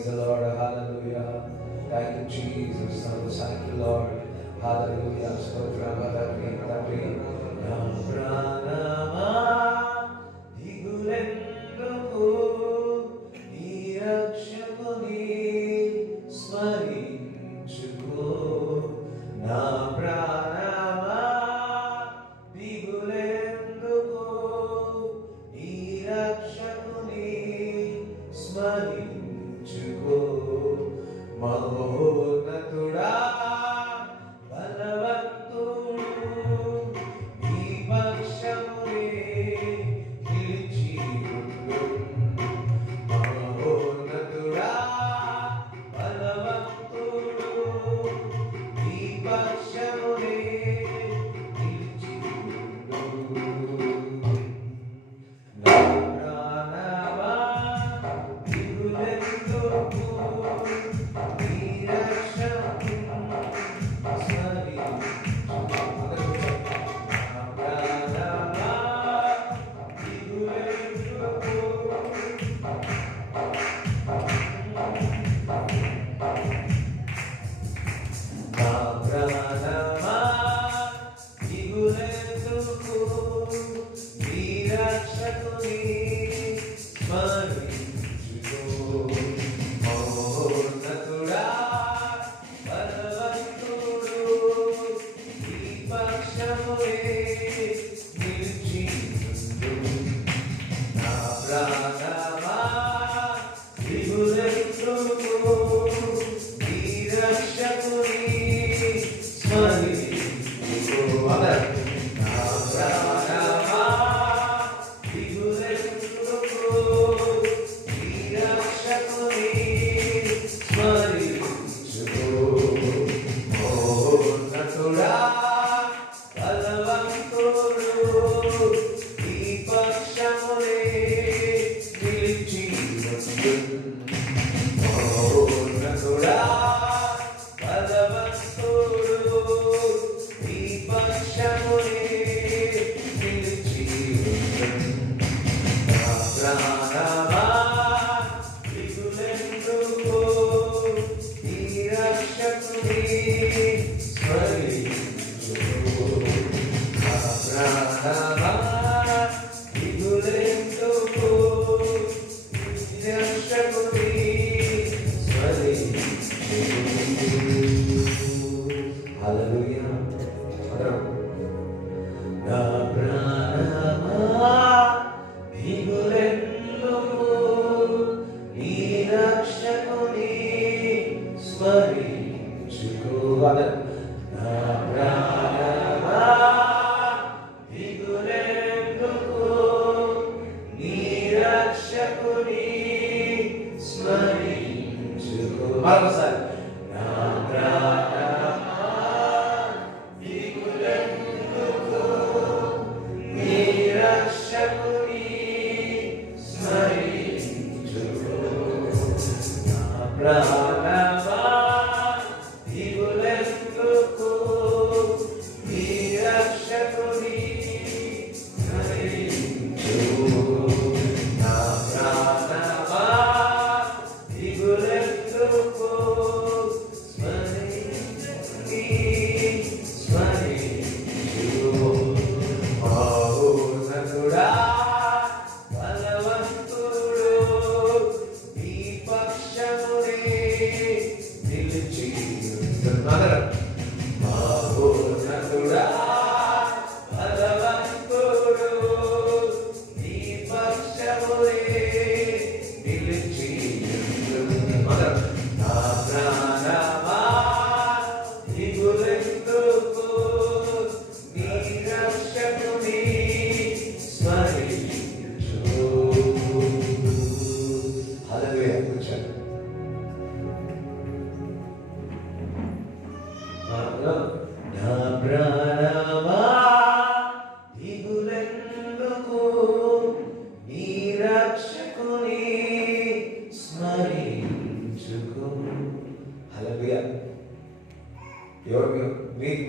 Praise the Lord. Hallelujah. Thank you, Jesus. Thank you, Lord. Hallelujah. Stotram Vatavri Vatavri. Pranama Higulenduku Nirachakuni Smarinchuku Na Pranama Higulenduku Nirachakuni Smarinchuku Mahonatura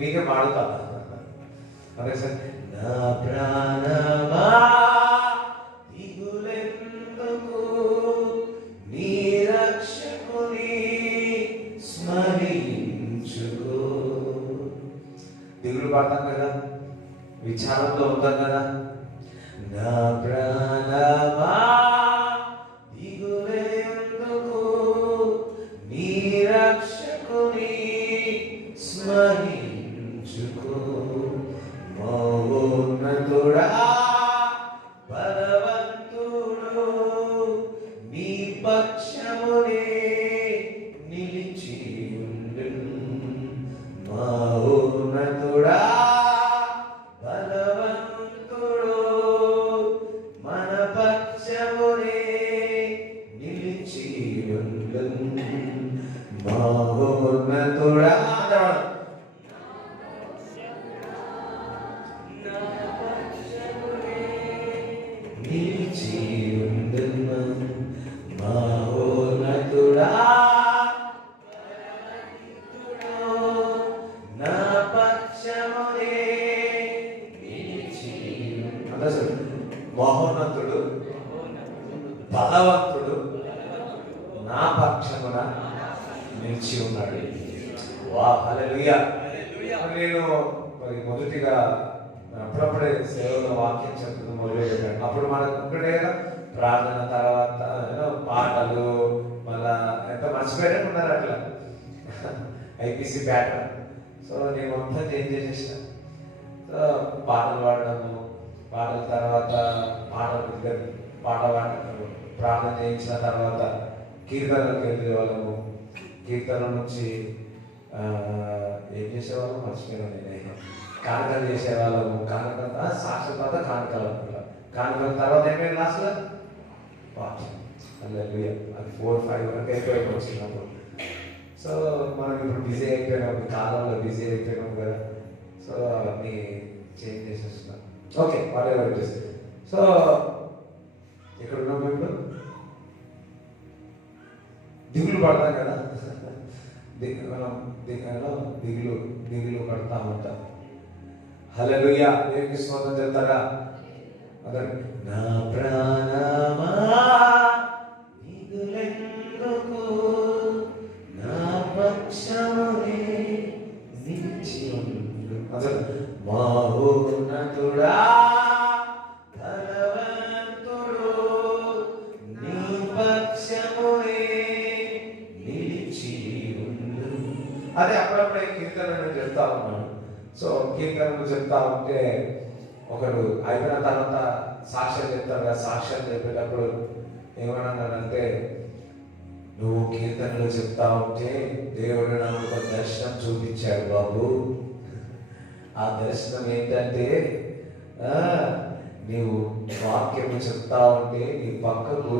మీకే పాడుతా అదే sir నా ప్రాణమా దిగులెందుకు నీ రక్షకు విచారంలో ఉంటాం కదా. నా ప్రాణమా దిగులేందుకు నీ రక్షకుని స్మరించుకో. మౌనతుడా బలవంతుడు నీ పక్షమునే నిలిచి ఉండును. మౌనతుడా బలవంతుడు మన పక్షమునే నిలిచి ఉండును. మౌనతుడా నిలిచి ఉండును. మహోన్నతుడా నా పక్షమునే నిలిచి. మహోన్నతుడు బలవంతుడు నా పక్షమున నిలిచి ఉన్నాడు. వా హల్లెలూయా. నేను మరి మొదటిగా అప్పుడప్పుడే సేవలో వాక్యం చెప్తుంది మొదలుపెట్టాను. అప్పుడు మనకు ఒకటే ప్రార్థన, తర్వాత పాటలు, మళ్ళా ఎంత మర్చిపోయానే ఉన్నారు అట్లా ఐపీసీ ప్యాటర్న్. సో నేను మొత్తం చేంజ్ చేసేసిన. సో పాటలు పాడడము, పాటల తర్వాత పాట ప్రార్థన చేయించిన తర్వాత కీర్తనలకు వెళ్ళే వాళ్ళము. కీర్తన నుంచి ఏం చేసేవాళ్ళం మర్చిపోయాను నేను. కానుకలు చేసేవాళ్ళము. కానుకల శాశ్వత కానుకలు అనుకుంటా. కానుకల తర్వాత ఏమైనా లాస్ట్లో పాఠం. హల్లెలూయా. అది 4-5 వరకు అయిపోయాము వచ్చినప్పుడు. సో మనం ఇప్పుడు బిజీ అయిపోయినాము, కాలంలో బిజీ అయిపోయినాము కదా. సో అవన్నీ చేంజ్ చేసేస్తున్నాం. Okay, whatever it is. So ఇక్కడ ఉన్నాము ఇప్పుడు. దిగులు పడతాం కదా, దిగులు పడతా ఉంటాం. హల్లెలూయా. దేవునికి స్తోత్రం చెప్తారా? నా ప్రాణమా దిగులెందుకు నా పక్షమునే నిలిచి ఉండు. మహోన్నతుడా బలవంతుడు నీ పక్షమునే నిలిచి ఉండు. అదే అప్పుడప్పుడే కీర్తనలు చెప్తా ఉన్నాను. సో కీర్తనలు చెప్తా ఉంటే ఒకడు అయిపోయిన తర్వాత సాక్ష్యం చెప్తారు కదా. సాక్ష్యం చెప్పేటప్పుడు ఏమన్నానంటే, నువ్వు కీర్తనలు చెప్తా ఉంటే దేవుడు నాకు ఒక దర్శనం చూపించాడు బాబు. ఆ దర్శనం ఏంటంటే, నీవు వాక్యము చెప్తా ఉంటే నీ పక్కకు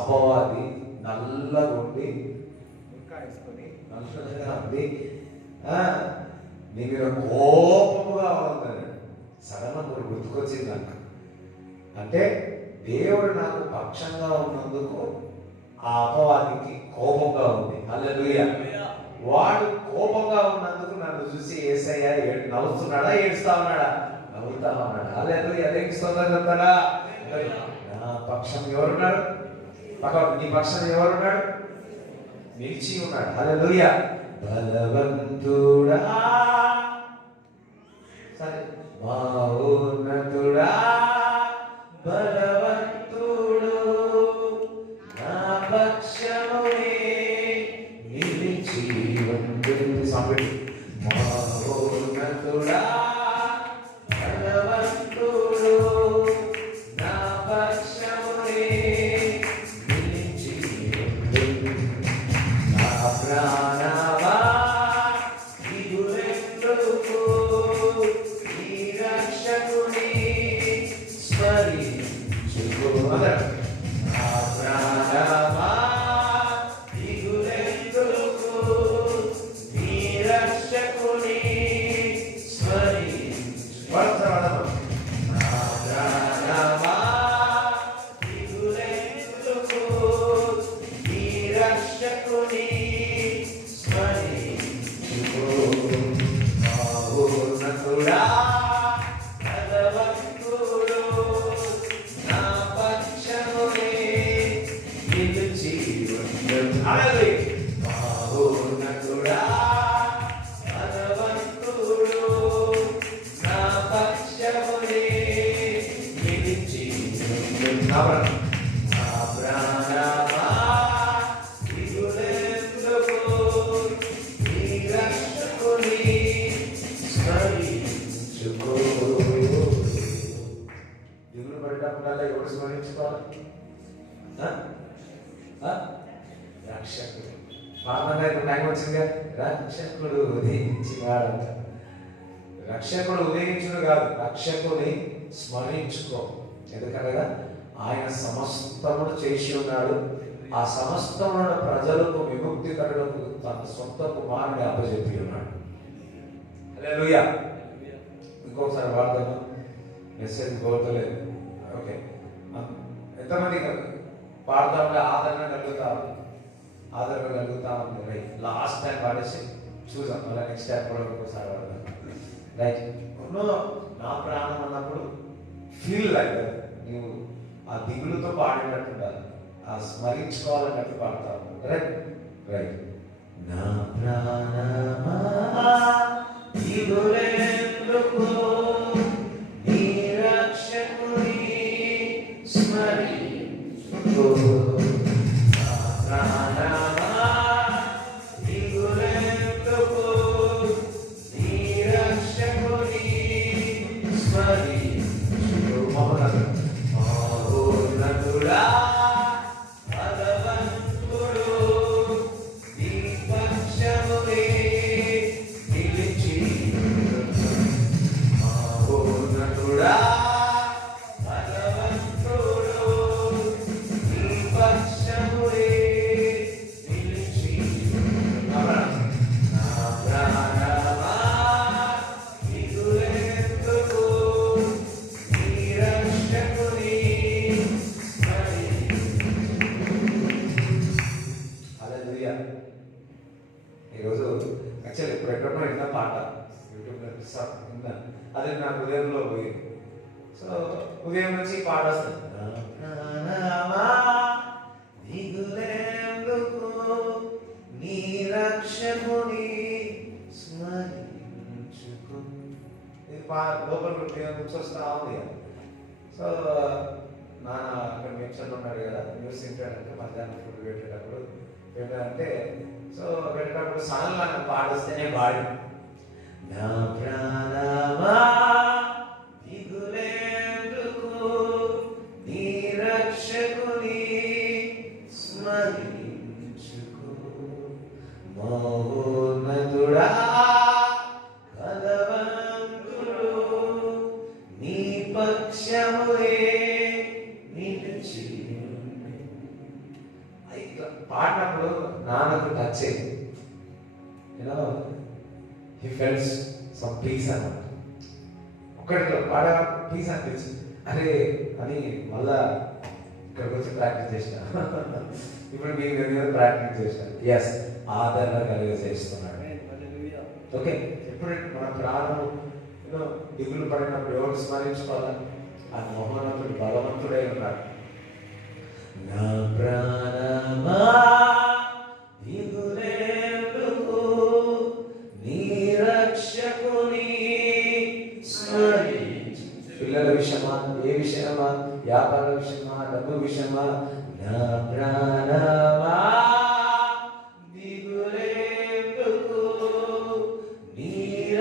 అపవాది నల్లగా ఉండి నీ మీద కోపముగా ఉందని సడన్ కూడా గుర్తుకొచ్చింది నాకు. అంటే దేవుడు నాకు పక్షంగా ఉన్నందుకు ఆ అపవాదికి కోపంగా ఉంది. హల్లెలూయా. వాడు కోపంగా ఉన్నందుకు నన్ను చూసి యేసయ్య నవ్వుతున్నాడా, ఏడుస్తా ఉన్నాడా? నవ్వుతా ఉన్నాడు. హల్లెలూయా. అదేంటి స్తోత్రం చెప్తారా? నా పక్షం ఎవరున్నాడు? నీ పక్షం ఎవరున్నాడు? నిలిచి ఉన్నాడు. హల్లెలూయా. బలవంతుడా సరే మహోన్నతుడా బలవంతుడు నా పక్షమునే నిలిచి ఉండు. మహోన్నతుడా బలవంతుడు నా పక్షమునే నిలిచి ఉండు. నా ప్రాణమా దిగులెందుకు నీ రక్షకుని స్మరించుకో. నా ప్రాణమా దిగులెందుకు నీ రక్షకుని స్మరించుకో. నా ప్రాణమా దిగులెందుకు నీ రక్షకుని స్మరించుకో. మహోన్నతుడా బలవంతుడు నా పక్షమునే నిలిచి ఉండు. మహోన్నతుడా బలవంతుడు నా పక్షమునే చేసుకోవాలి? రక్షకుడు. పాపంగా ఇప్పుడు టైం వచ్చిందిగా, రక్షకుడు ఉదయించినాడంట. రక్షకుడు ఉదయించుడు కాదు, రక్షకుని స్మరించుకో. ఎందుకనగా ఆయన సమస్తమును చేసి ఉన్నాడు. ఆ సమస్తములను ప్రజలకు విముక్తికరులకు తన సొంత కుమారుని అప్పచెప్పి ఉన్నాడు. హల్లెలూయా. ఇంకొకసారి వాడతాను, మెసేజ్ కోరుతలేదు. ఓకే, ఎంతమంది పాడుతూ ఉంటే ఆదరణ కలుగుతా ఉంది. రైట్, లాస్ట్ టైం పాడేసి చూసాం, మళ్ళీ నెక్స్ట్ టైం కూడా ఇంకోసారి వాడతాం. రైట్, నా ప్రాణం అన్నప్పుడు ఫీల్ లైక్ నీవు ఆ దిగులుతో పాడినట్టు ఉండాలి, ఆ స్మరించుకోవాలన్నట్టు పాడుతా ఉన్నాను. Right right. నా ప్రాణమా దిగులెందుకు, నీ రక్షకుని స్మరించుకో. నా ప్రాణమా దిగులెందుకు, నీ రక్షకుని స్మరించుకో. మహోన్నతుడా ఈరోజు యాక్చువల్లీ ఇప్పుడు ఎక్కడో విన్న పాట యూట్యూబ్లో విన్నా, అదే నాకు ఉదయంలో పోయింది. సో ఉదయం నుంచి పాట వస్తుంది. నీ రక్షకుని స్మరించుకో. ఇది లోపల వస్తా ఉంది. సో నాన్న అక్కడ మెన్షన్ ఉన్నాడు కదా, న్యూస్ ఏంటంటే మధ్యాహ్నం ఫుడ్ పెట్టేటప్పుడు ఏంటంటే, సో పెట్టేటప్పుడు సడన్ నాకు పాడొస్తేనే పాడి. నా ప్రాణమా దిగులెందుకు, నీ రక్షకుని స్మరించుకో. మహోన్నతుడా బలవంతుడు, నీ పక్షములే నిలిచి. పాడినప్పుడు నాన్నకు టచ్ అయింది. You know he felt some piece అన్నమాట. ఒక్కటిలో పాడ పీస్ అనిపించింది. అరే అని మళ్ళా ఇక్కడికి వచ్చి ప్రాక్టీస్ చేసిన. ఇప్పుడు మీ దగ్గర ప్రాక్టీస్ చేసిన. ఎస్, ఆదరణ కలిగజేస్తున్నాడు. ఓకే, ఎప్పుడు మన ప్రాణం దిగులు పడినప్పుడు ఎవరు స్మరించుకోవాలి? ఆ మహోన్నతుడు బలవంతుడై ఉన్నాడు. నా ప్రాణమా దిగులెందుకు, నీ రక్షకుని స్మరించు. పిల్లల విషయమా, ఏ విషయమా, వ్యాపార విషయమా, డబ్బు విషయమా? నా ప్రాణమా దిగులెందుకు, నీ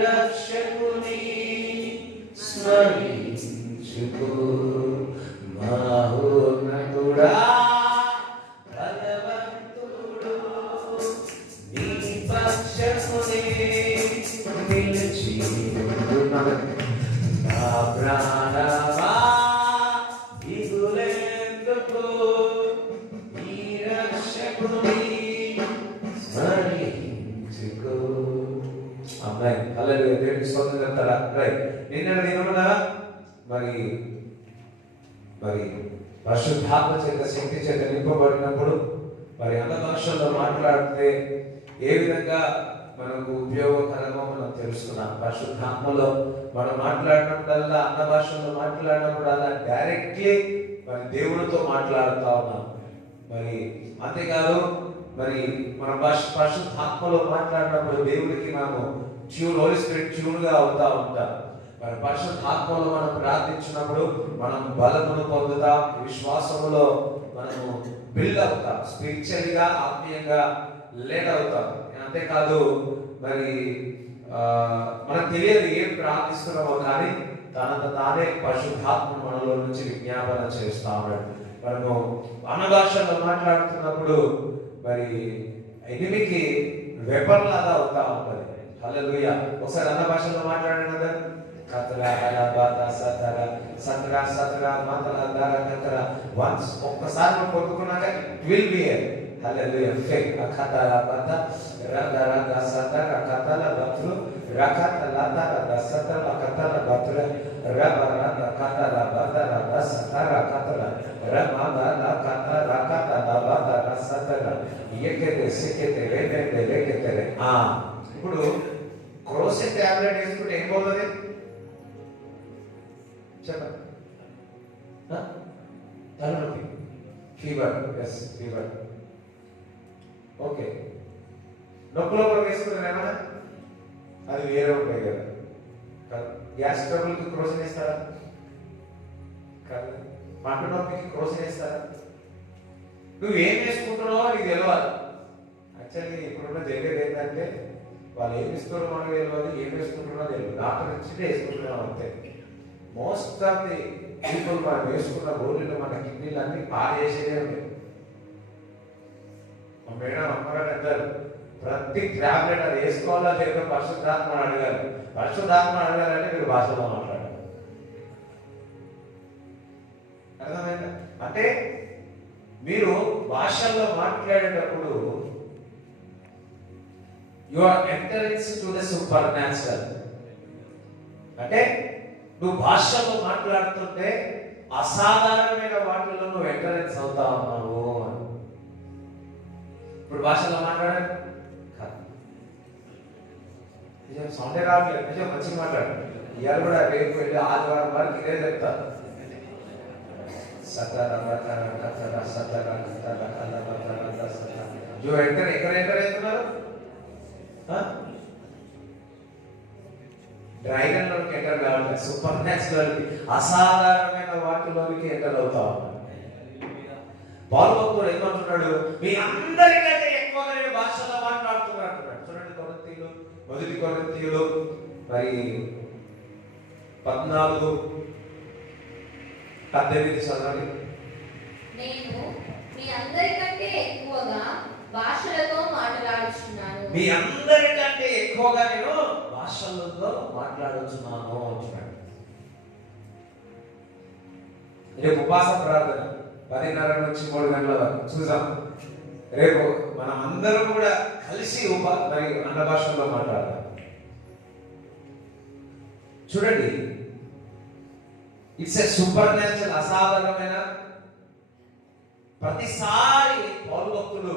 రక్షకుని స్మరించుకో. మహోన్నతుడా బలవంతుడు, నీ పక్షమునే నిలిచి ఉన్నాడు. నా ప్రాణమా దిగులెందుకు, నీ రక్షకుని స్మరించుకో. అమ్మాయి అలాగే దేవుడికి స్తోత్రం చెప్తారా? రైట్, నిన్న దినమున మరి పరిశుద్ధాత్మ చేత, శక్తి చేత నింపబడినప్పుడు మరి అన్న భాషల్లో మాట్లాడితే ఏ విధంగా మనకు ఉపయోగకరమో మనం తెలుసుకున్నాం. పరిశుద్ధాత్మలో మనం మాట్లాడినప్పుడల్లా, అన్న భాషల్లో మాట్లాడినప్పుడల్లా డైరెక్ట్లీ మరి దేవుడితో మాట్లాడుతూ ఉన్నాం. మరి అంతేకాదు, మరి మన పరిశుద్ధాత్మలో మాట్లాడినప్పుడు దేవుడికి మనము హోలీ స్పిరిట్ ట్యూన్గా అవుతా ఉంటాం. మరి పరిశుద్ధాత్మలో మనం ప్రార్థించినప్పుడు మనం బలమును పొందుతాం, విశ్వాసములో మనము బిల్డ్ అవుతాం, స్పిరిచువల్గా ఆత్మీయంగా లేట్ అవుతాం. అంతేకాదు, మరి మనకు తెలియదు ఏం ప్రార్థిస్తున్నామో, కానీ తనంత తానే పరిశుద్ధాత్మ మనలో నుంచి విజ్ఞాపన చేస్తా ఉన్నాడు. మనము అన్న భాషలో మాట్లాడుతున్నప్పుడు మరి ఎనిమికి వెపన్ లాగా అవుతా ఉంటుంది. హల్లెలూయా. ఒకసారి అన్న భాషలో మాట్లాడండి అందరూ. కతరా హలబాత సతరా సతరా సతరా మాతరా దార కతరా. వన్స్ ఒక్కసారి మనం పొందుకున్నాక ఇట్ విల్ బి హల్లెలూయా. ఫేక్ అకతరా బాత రదర దసతర కతల బత్రు రకతల దర సతర కతల బత్రు రబర కతల బదర దసతర కతల రమద కతల కతల బదర సతర ఏకెతే సికెతే రేకెతే రేకెతే. ఇప్పుడు క్రోసిన్ టాబ్లెట్ వేసుకుంటే ఏం పోతుంది చెప్పండి? తలనొప్పి, ఫీవర్. Yes, fever. ఓకే, నొప్పులో కూడా వేసుకుంటారు ఏమన్నా? అది వేరే ఉంటాయి కదా. గ్యాస్ ట్రబుల్కి క్రోసిన్ వేస్తారా? కాదు. మంట నొప్పికి క్రోసిన్ వేస్తారా? నువ్వు ఏం వేసుకుంటున్నావో నీకు తెలియాలి. యాక్చువల్లీ ఇప్పుడున్న జరిగేది ఏంటంటే వాళ్ళు ఏం ఇస్తారో మనకు తెలియదు, ఏం వేసుకుంటున్నారో తెలియదు. డాక్టర్ ఇచ్చిందే వేసుకుంటున్నాం అంతే. మోస్ట్ ఆఫ్ ది పీపుల్ మనం వేసుకున్న గోళీలు మన కిడ్నీలు అన్ని పాడు చేసేదే ఉంది. మా మేడం అమ్మగారు అంటారు, ప్రతి ట్యాబ్లెట్ అది వేసుకోవాలా లేదా పరిశుద్ధాత్మ అడగాలి. పరిశుద్ధాత్మ అడగాలంటే మీరు భాషలో మాట్లాడాలి. అర్థమైందా? అంటే మీరు భాషల్లో మాట్లాడేటప్పుడు you are entering to the supernatural. అంటే నువ్వు భాషలో మాట్లాడుతుంటే అసాధారణమైన వాటిల్లో నువ్వు ఎంటరెన్స్ అవుతా ఉన్నావు అని. ఇప్పుడు భాషలో మాట్లాడాలి నిజం సౌండే రావట్లేదు. నిజం మంచిగా మాట్లాడు. ఇవాళ కూడా రేపు వెళ్ళి ఆదివారం వారికి ఇదే చెప్తారు. ఎక్కడ ఎంటర్ అవుతున్నారు? డ్రైగన్లోకి ఎంటర్ కావాలి. సూపర్ న్యాచురల్కి, అసాధారణమైన వాటిలోనికి ఎంటర్ అవుతా ఉన్నాడు. పౌలు ఏమంటున్నాడు? మీ అందరికంటే ఎక్కువగా నేను భాషలో మాట్లాడుతున్నాడు అంటున్నాడు. చూడండి, కొరింథీయులు, మొదటి కొరింథీయులు మరి 14:18 చదవండి. నేను మీ అందరికంటే ఎక్కువగా భాషలతో మాట్లాడుచున్నాను. మీ అందరికంటే ఎక్కువగా నేను భాషలతో మాట్లాడుచున్నాను అంటున్నాడు. రేపు ఉపవాస ప్రార్థన 10:30 నుంచి 3 గంటల వరకు చూసాం. రేపు మనం అందరం కూడా కలిసి మరి అన్న భాషల్లో మాట్లాడాలి. చూడండి, ఇట్స్ ఎ సూపర్ న్యాచురల్, అసాధారణమైన. ప్రతిసారి పౌలు భక్తుడు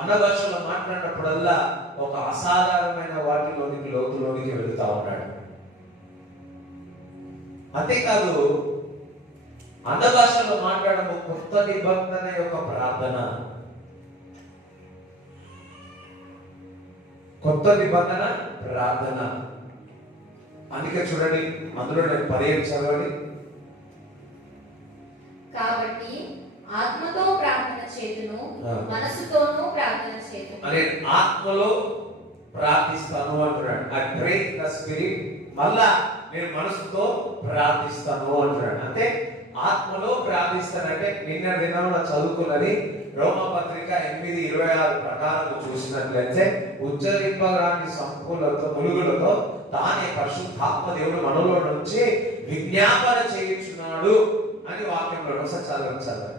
అన్న భాషలో మాట్లాడినప్పుడల్లా ఒక అసాధారణమైన వాటిలోనికి, లోతులోనికి వెళుతూ ఉన్నాడు. అంతేకాదు, అన్న భాషలో మాట్లాడము కొత్త నిబంధన యొక్క ప్రార్థన. కొత్త నిబంధన ప్రార్థన. అందుకే చూడండి, అందులో 15 చదవండి. కాబట్టి ఆత్మతో ప్రార్థన చేతును, మనసుతోనూ ప్రార్థన చేతును. అనే ఆత్మలో ప్రార్థిస్తాను అంటున్నాడు. I pray in the spirit. మళ్ళా నేను మనసుతో ప్రార్థిస్తాను అంటున్నాడు. అంటే ఆత్మలో ప్రార్థిస్తానంటే నిన్న దినంలో చదువుకున్నది రోమపత్రిక 8:26 ప్రకారం చూసినట్లయితే ఉచ్చరింపరాని సంపూలతో ములుగులతో తానే పరిశుద్ధాత్మ దేవుడు మనలో నుంచి విజ్ఞాపన చేయుచున్నాడు అని వాక్యంలో ఒకసారి చదవండి.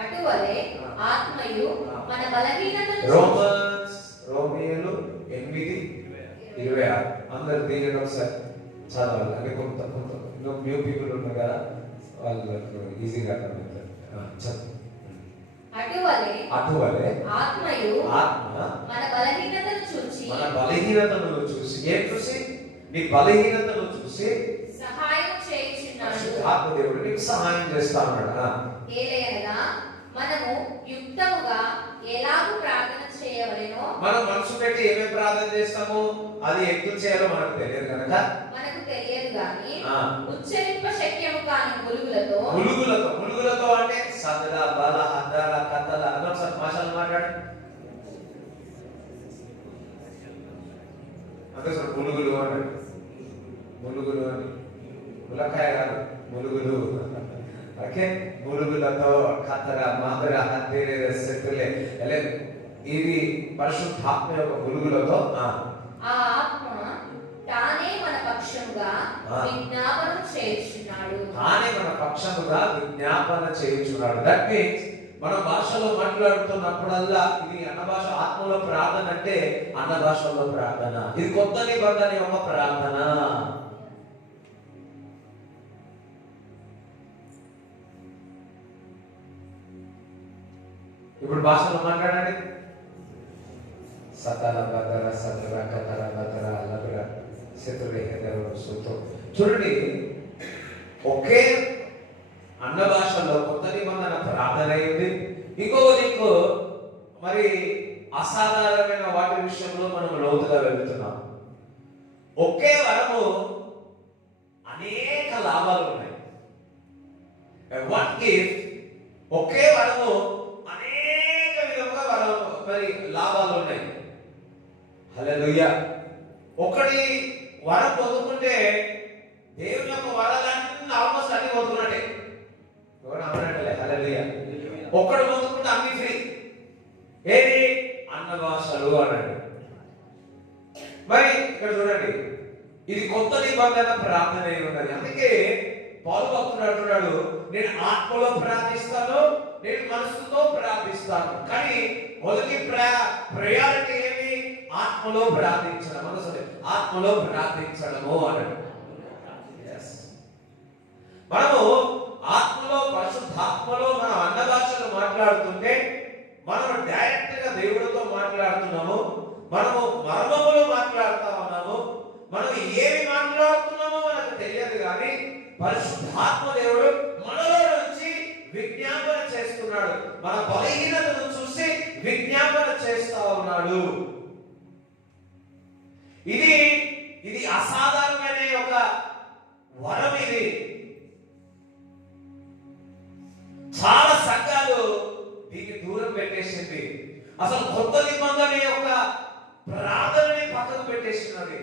అటువలే ఆత్మయు మన బలహీనతను రోమియోలు 8:26 అందరు దీనిని ఒకసారి చదవాలి. అంటే కొంత న్యూ పీపుల్ ఉన్నారు కదా, వాళ్ళకు ఈజీగా అర్థమవుతుంది. అటువలే ఆత్మయు ఆత్మ మన బలహీనతను చూసి ఏం చూసి? నీ బలహీనతను చూసి సహాయం చేయుచున్నాడు. ఆత్మ దేవుడు నీకు సహాయం చేస్తా ఉన్నాడు. ఏలయనగా మనము యుక్తముగా ఎలాగూ ప్రార్థన చేయవలెనో, మనం మనసు పెట్టి ఏమేమి ప్రార్థన చేస్తాము అది ఎట్లు చేయాలో మనకు తెలియదు కనుక మనకు తెలియదు గాని ఉచ్చరింప శక్యము కాని ములుగులతో అంటే సదల బల హదల కతల అన్న భాషలు మాట్లాడు. అంటే సార్ ములుగులు అని ములక్కాయ కాదు, ములుగులు. ఓకే, మురుగులతో కత్తర మాదర హత్తేరే సెట్టులే ఇది పరిశుద్ధాత్మ యొక్క మురుగులతో ఆ ఆత్మ తానే మన పక్షముగా విజ్ఞాపన చేయుచున్నాడు. తానే మన పక్షముగా విజ్ఞాపన చేయుచున్నాడు. దట్ మీన్స్ మన భాషలో మాట్లాడుతున్నప్పుడల్లా ఇది అన్న భాష ఆత్మలో ప్రార్థన అంటే అన్న భాషలో ప్రార్థన. ఇది కొత్త నిబంధన యొక్క ప్రార్థన. ఇప్పుడు భాషలో మాట్లాడండి. సతల బదర సతర కతర బదర అల్లబర శత్రుడే సూత్రం. చూడండి, ఒకే అన్న భాషలో కొత్త నిబంధన ప్రార్థన అయింది. ఇంకో దిక్కు మరి అసాధారణమైన వాటి విషయంలో మనం లోతుగా వెళ్తున్నాం. ఒకే వరము అనేక లాభాలు ఉన్నాయి. వన్ గిఫ్ట్, ఒకే వరము అనేక విధముగా మరి లాభాలు ఉన్నాయి. హల్లెలూయా. ఒకటి వరం పొందుకుంటే దేవుని యొక్క వరాలన్నీ ఆల్మోస్ట్ అన్ని పొందుకున్నట్టే. ఎవరు అన్నట్లే. హల్లెలూయా. ఒక్కడు పొందుకుంటే అన్ని ఫ్రీ. ఏది? అన్న భాషలు అన్నాడు. మరి ఇక్కడ చూడండి, ఇది కొత్త నిబంధన ప్రార్థన అయి ఉన్నది. అందుకే పౌలు భక్తుడు అంటున్నాడు, నేను ఆత్మలో ప్రార్థిస్తాను, నేను మనసుతో ప్రార్థిస్తాను. కానీ మొదటి ప్రయారిటీ ఏమి? ఆత్మలో ప్రార్థించడం. మనసు ఆత్మలో ప్రార్థించడము అన్నాడు. మనము ఆత్మలో పరిశుద్ధాత్మలో మనం అన్న భాషలు మాట్లాడుతుంటే మనం డైరెక్ట్ గా దేవుడితో మాట్లాడుతున్నాము. మనము మర్మములు మాట్లాడుతా ఉన్నాము. మనం ఏమి మాట్లాడుతున్నామో మనకు తెలియదు, కానీ పరిశుద్ధాత్మ దేవుడు మనలో నుంచి విజ్ఞాపన చేస్తున్నాడు. మన బలహీనతను చూసి విజ్ఞాపన చేస్తా ఉన్నాడు. ఇది అసాధారణమైన ఒక వరం. ఇది చాలా సంఘాలు దీన్ని దూరం పెట్టేసింది. అసలు కొత్త నిబంధన యొక్క ప్రార్థనని పక్కకు పెట్టేసినది.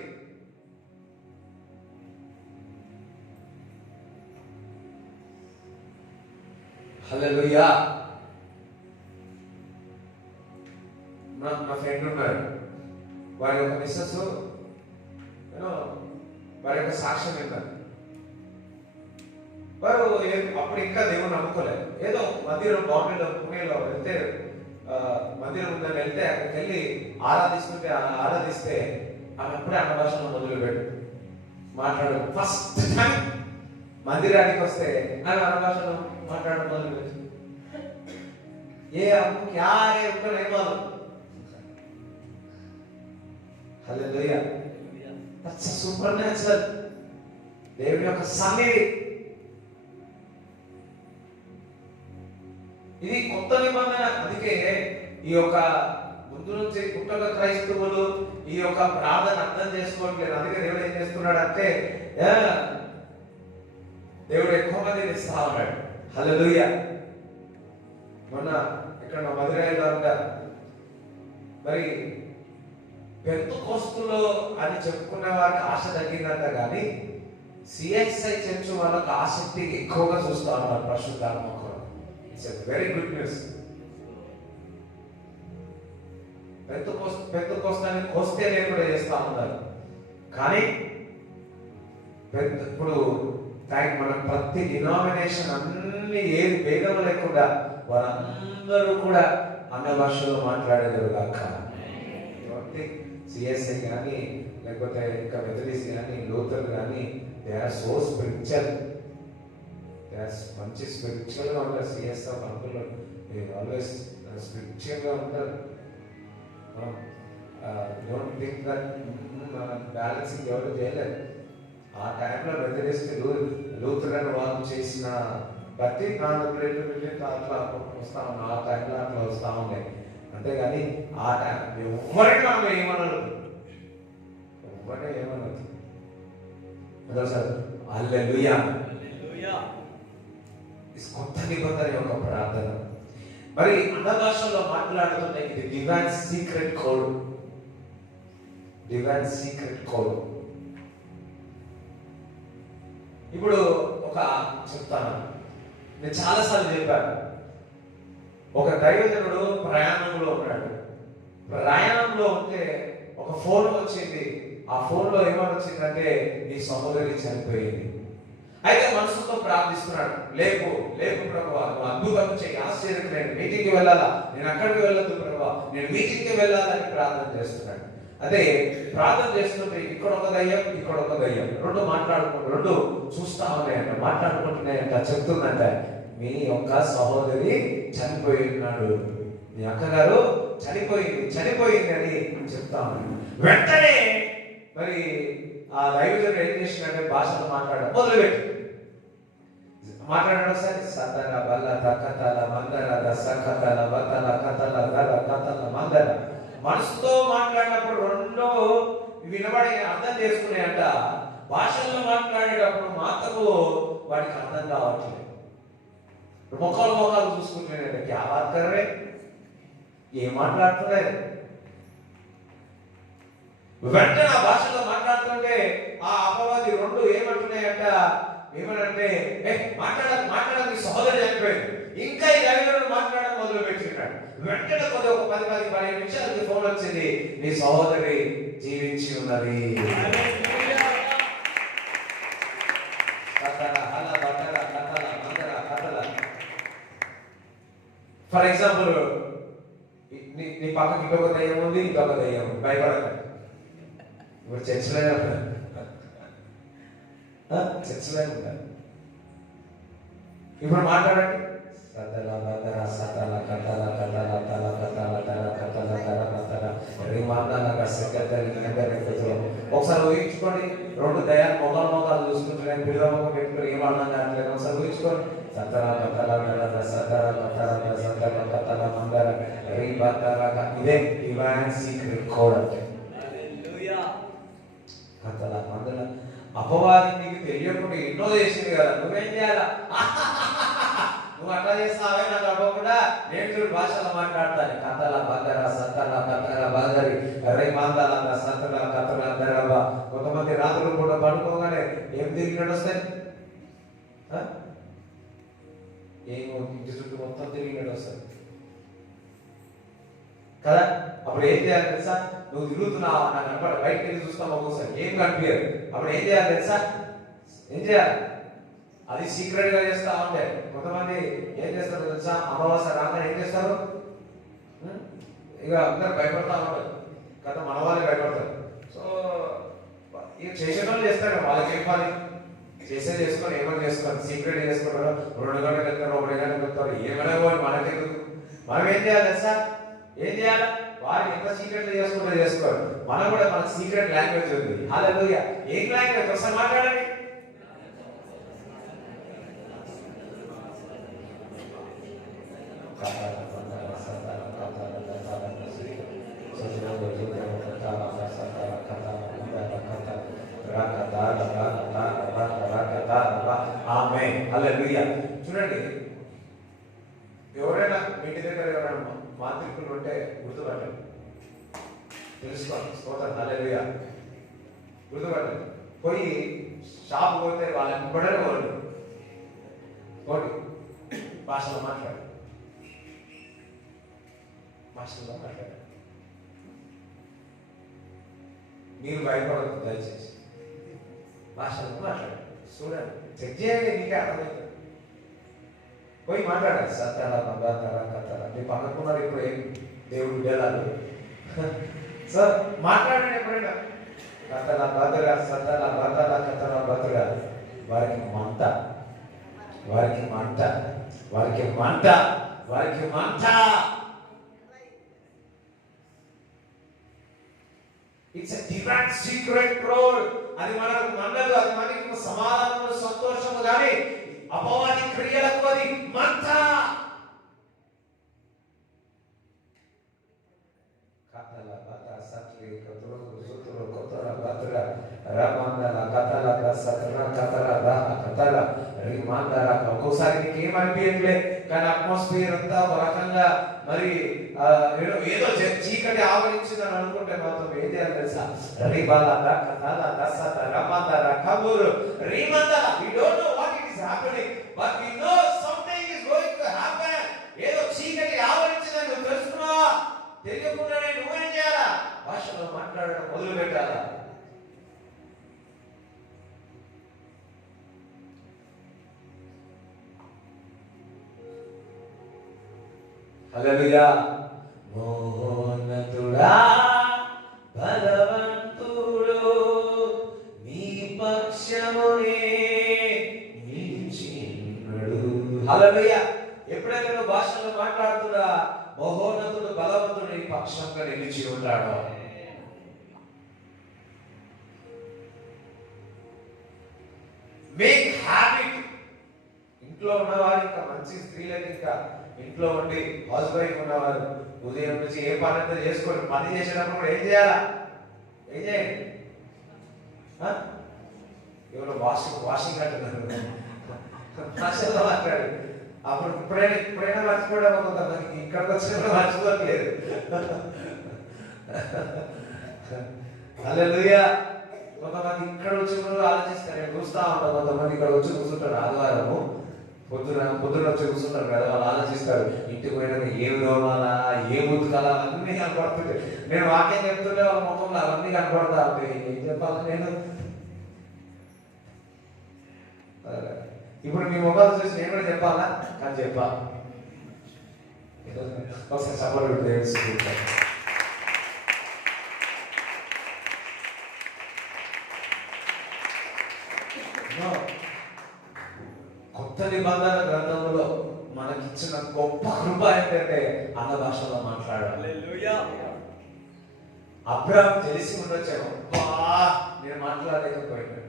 హల్లెలూయా. నా ఫ్రెండ్ ఉన్నారు, వారి యొక్క మిస్సెస్ వారి యొక్క సాక్ష్యం విన్నారు. వారు అప్పుడు ఇంకా దేవుని నమ్ముకోలేదు. ఏదో మందిరం బాంబేలో పుణేలో వెళ్తే మందిరం ఉందని వెళ్తే అక్కడికి వెళ్ళి ఆరాధిస్తే ఆమె అప్పుడే అన్న భాషలో మొదలుపెట్టు మాట్లాడు. ఫస్ట్ టైం మందిరానికి వస్తే ఆమె అన్న భాషలో మాట్లాడడం మొదలుపెట్టు. హల్లెలూయా. That's supernatural. దేవుని యొక్క సన్నిధి. ఇది కొత్త నిబంధన. అందుకే ఈ యొక్క ముందు నుంచి పుట్టక క్రైస్తవులు ఈ యొక్క ప్రార్థన అర్థం చేసుకోవట్లేదు. అందుకే దేవుడు ఏం చేస్తున్నాడు అంటే దేవుడు ఎక్కువ మందిని ఇస్తా ఉన్నాడు. హల్లెలూయా. మొన్న ఇక్కడ మధురైలో ఉంటారు, మరి పెంతెకోస్తులో అని చెప్పుకునే వారికి ఆశ తగ్గిందంట, కానీ సిఎస్ఐ చర్చ్ వాళ్ళకి ఆసక్తి ఎక్కువగా చూస్తా ఉన్నారు పరిశుద్ధాత్మ. It's a very good news. పెంతెకోస్తాన్ని కోస్తే లేకుండా చేస్తా ఉన్నారు, కానీ ఇప్పుడు మన ప్రతి డినామినేషన్ అన్ని ఏది భేదం లేకుండా వారందరూ కూడా అన్న భాషలో మాట్లాడేదారు కాక. సిఎస్ఐ కానీ లేకపోతే ఇంకా మెథడిస్ట్ కానీ లూథర్ కానీ దే ఆర్ సో స్పిరిచువల్. మంచి స్పిరిచువల్ గా ఉంటారు. సిఎస్ఐ అంకుల్ ఆల్వేస్ స్పిరిచువల్ గా ఉంటారు. డోంట్ థింక్ దట్ బ్యాలెన్సింగ్ ఎవరు చేయలేదు. ఆ టైంలో మెథడిస్ట్ లూథరన్ వాళ్ళు చేసిన బట్టి 4 ప్లేట్లు అట్లా వస్తా ఉన్నా. ఆ టైంలో అట్లా వస్తా ఉన్నాయి. అంతేగాని ఆ టైం ఎవరైనా ఏమనదు, ఎవరైనా ఏమనదు. సార్ హల్లెలూయా. కొత్త నిబంధన యొక్క ప్రార్థన. మరి అన్న భాషలో మాట్లాడుతున్న ఇది divine secret code. Divine secret code. ఇప్పుడు ఒక చెప్తాను, నేను చాలాసార్లు చెప్పాను. ఒక దైవజనుడు ప్రయాణంలో ఉన్నాడు. ప్రయాణంలో ఉంటే ఒక ఫోన్ వచ్చింది. ఆ ఫోన్లో ఏమని వచ్చిందంటే, నీ సహోదరి చనిపోయింది. అయితే మనసుతో ప్రార్థిస్తున్నాడు, లేపు లేపు ప్రభువా, నువ్వు అద్భుతం చేయి, ఆశ్చర్యం. నేను మీటింగ్కి వెళ్ళాలా, నేను అక్కడికి వెళ్ళొద్దు ప్రభువా, నేను మీటింగ్కి వెళ్ళాలని ప్రార్థన చేస్తున్నాడు. అదే ప్రార్థన చేస్తుంటే ఇక్కడ ఒక దయ్యం, ఇక్కడ ఒక దయ్యం, రెండు చూస్తా ఉన్నాయంట, మాట్లాడుకుంటున్నాయంట. చెప్తుందంట, మీ యొక్క సహోదరి చనిపోయి ఉన్నాడు, మీ అక్కగారు చనిపోయింది అని చెప్తా ఉన్నాడు. వెంటనే మరి ఆ దైవజనుడు ఏం చేసినట్టే భాషలో మొదలుపెట్టి మాట్లాడాడు. సరే, సతల బల్ల కథల మందర సకతల బతల కథల గల కథల మందర. మనసుతో మాట్లాడినప్పుడు రెండు వినబడి అర్థం చేసుకున్నాయంట. భాషల్లో మాట్లాడేటప్పుడు మాత్రము వాడికి అర్థం కావట్లేదు. మొక్కలు చూసుకుంటున్నాయంటే క్యా బాత్ కర్రే, ఏం మాట్లాడుతున్నారు. వెంటనే ఆ భాషలో మాట్లాడుతుంటే ఆ అపవాది రెండు ఏమంటున్నాయంట, ఏమనంటే, మాట్లాడ మీ సహోదరి చనిపోయింది. ఇంకా ఈ దైవజనుడు మాట్లాడడం మొదలు పెట్టినాడు. వెంటనే ఒక 10-15 నిమిషాలకి ఫోన్ వచ్చింది, నీ సహోదరి జీవించి ఉన్నది. ఫర్ ఎగ్జాంపుల్, నీ పక్కకి ఇంకొక దయ్యం ఉంది, ఇంకొక దయ్యం, భయపడకండి. ఇప్పుడు చర్చలే ఉంటారు. ఇప్పుడు మాట్లాడండి. సతల బదర సతల కతల కతల తల కతల తల కతల తల కతల రిమాందనగా సెక్రటరీ నగరకతో. ఒకసారి ఊహించుకోండి, రెండు దయాలు మొదలు చూసుకుంటున్నాయి, పిల్లలకు పెట్టుకుని ఏం అర్థం కావట్లేదు. ఒకసారి ఊహించుకోండి. సతల కతల కతల సతల కతల సతల కతల మందర రిబతరగా. ఇదే డివైన్ సీక్రెట్ కోడ్ అంటే. కతల మందర. అపవాది నీకు తెలియకుండా ఎన్నో చేసింది కదా, నువ్వేం చేయాలా? నువ్వు అట్లా చేస్తావే, నాకు అవ్వకుండా నేను చూడు భాషలో మాట్లాడతాను. కథల బదర సతల కథల బదరి రేమాందల సతల కథల దరబ. కొంతమంది రాత్రులు కూడా పడుకోగానే ఏం తిరిగి నడుస్తాయి, ఏమో ఇంటి చుట్టూ మొత్తం తిరిగి నడుస్తాయి కదా. అప్పుడు ఏం చేయాలి తెలుసా? నువ్వు తిరుగుతున్నావు, నాకు కనపడ, బయటకు వెళ్ళి చూస్తాం ఒక్కోసారి ఏం కనిపించదు. అప్పుడు ఏం చేయాలి తెలుసా? ఏం చేయాలి? అది సీక్రెట్ గా చేస్తా ఉంటే కొంతమంది ఏం చేస్తారు తెలుసా? అమావాస్య రాగానే ఏం చేస్తారు? ఇక అందరు భయపడతా ఉంటారు కదా, మన వాళ్ళే భయపడతారు. సో ఇక చేసే వాళ్ళు చేస్తారు, వాళ్ళకి ఏం పని చేసుకొని ఏమైనా చేసుకోవాలి, సీక్రెట్ చేసుకుంటారు. 2 గంటలకు వెళ్తారు, 1 గంటలకు వెళ్తారు, ఏమైనా పోయి మనకెందుకు? మనం ఏం చేయాలి తెలుసా? ఏం చేయాలి? వారు ఎంత సీక్రెట్ చేసుకుంటే చేసుకోరు, మనం కూడా మనకు సీక్రెట్ లాంగ్వేజ్ ఉంది. హల్లెలూయా. ఏం లాంగ్వేజ్? ఒకసారి మాట్లాడండి. చూడండి, ఎవరైనా ఇంటి దగ్గర ఎవరైనా మాంత్రికులు ఉంటే గుర్తుపట్టండి, తెలుసుకోండి. స్తోత్రం. హల్లెలూయా. గుర్తుపట్టండి. పోయి షాప్ పోతే వాళ్ళని కొడలు కోటి భాషలో మాట్లాడు, మీరు భయపడదు దయచేసి, భాషలో మాట్లాడండి. చూడండి, చెక్ చేయండి, నీకే అర్థమవుతుంది. పోయి మాట్లాడాలి. సత్యాల బంగార కథల. మీ పక్కకున్నారు ఇప్పుడు ఏం దేవుడు వేలాలు సార్, మాట్లాడండి ఎప్పుడైనా. కథల బతుగా సతల బతల కథల బతుగా. వారికి మంట, వారికి మంట, వారికి మంట, వారికి మంట. It's a divine secret role. అది మనకు మండదు, అది మనకి సమాధానము సంతోషము. కానీ అపవాది క్రియలకు అది మంట. కథల బత సత్లి కతురు సుతురు కొత్తర బతుర రమందల కథల సత్ర కథల దహ కథల రిమందల. ఒక్కోసారి నీకు ఏమనిపించలే, కానీ అట్మాస్ఫియర్ అంతా ఒక రకంగా మరి ఏదో చీకటి ఆవరించిందని అనుకుంటే మాత్రం ఏం చేయాలి తెలుసా? రిబల కథల దసత రమందల కబురు రిమందల. We don't know what it is happening, but we know something తెలియకుండానే నువ్వేం చేయాలా? భాషలో మాట్లాడడం మొదలు పెట్టాలా? హల్లెలూయా. మోహోన్నతుడా బలవంతుడు నీ పక్షమునే నిలిచినడు. హల్లెలూయా. ఎప్పుడైతే నువ్వు భాషలో మాట్లాడుతున్నా మహోన్నతుడు బలవంతుడు నీ పక్షంగా నిలిచి ఉంటాడు. Make habit. ఇంట్లో ఉన్నవారు ఇంకా మంచి స్త్రీలకు, ఇంకా ఇంట్లో ఉండి హౌస్ వైఫ్ ఉన్నవారు ఉదయం నుంచి ఏ పని అంతా చేసుకొని పని చేసేటప్పుడు కూడా ఏం చేయాలా? ఏం చేయండి? ఎవరో వాషింగ్ అంటున్నారు, భాషలో మాట్లాడి అప్పుడు ఇప్పుడైనా మర్చిపోవడం కొంతమందికి, ఇక్కడికి వచ్చినప్పుడు మర్చిపోలేదు. హల్లెలూయా. కొంతమంది ఇక్కడ వచ్చినప్పుడు ఆలోచిస్తారు, నేను చూస్తా ఉంటాను. కొంతమంది ఇక్కడ వచ్చి కూర్చుంటారు, ఆదివారము పొద్దున వచ్చి కూర్చుంటారు కదా, వాళ్ళు ఆలోచిస్తారు ఇంటికి పోయినాక ఏం దోమాలా, ఏ ఉతకాలా అన్నీ కనపడుతుంటాయి. నేను వాక్యం చెప్తుంటే వాళ్ళ ముఖంలో అవన్నీ కనపడతా ఉంటాయి. ఏం చెప్పాలి నేను? ఇప్పుడు మీ మొబైల్ చూసి నేను కూడా చెప్పాలా? కానీ చెప్పా. ఒకసారి సపోర్ట్ తెలుసుకుంటాను. కొత్త నిబంధన గ్రంథంలో మనకిచ్చిన గొప్ప కృప ఏంటంటే అన్న భాషలో మాట్లాడాలి. అబ్రాహాం తెలిసి ఉండొచ్చేమో, నేను మాట్లాడలేకపోయినా.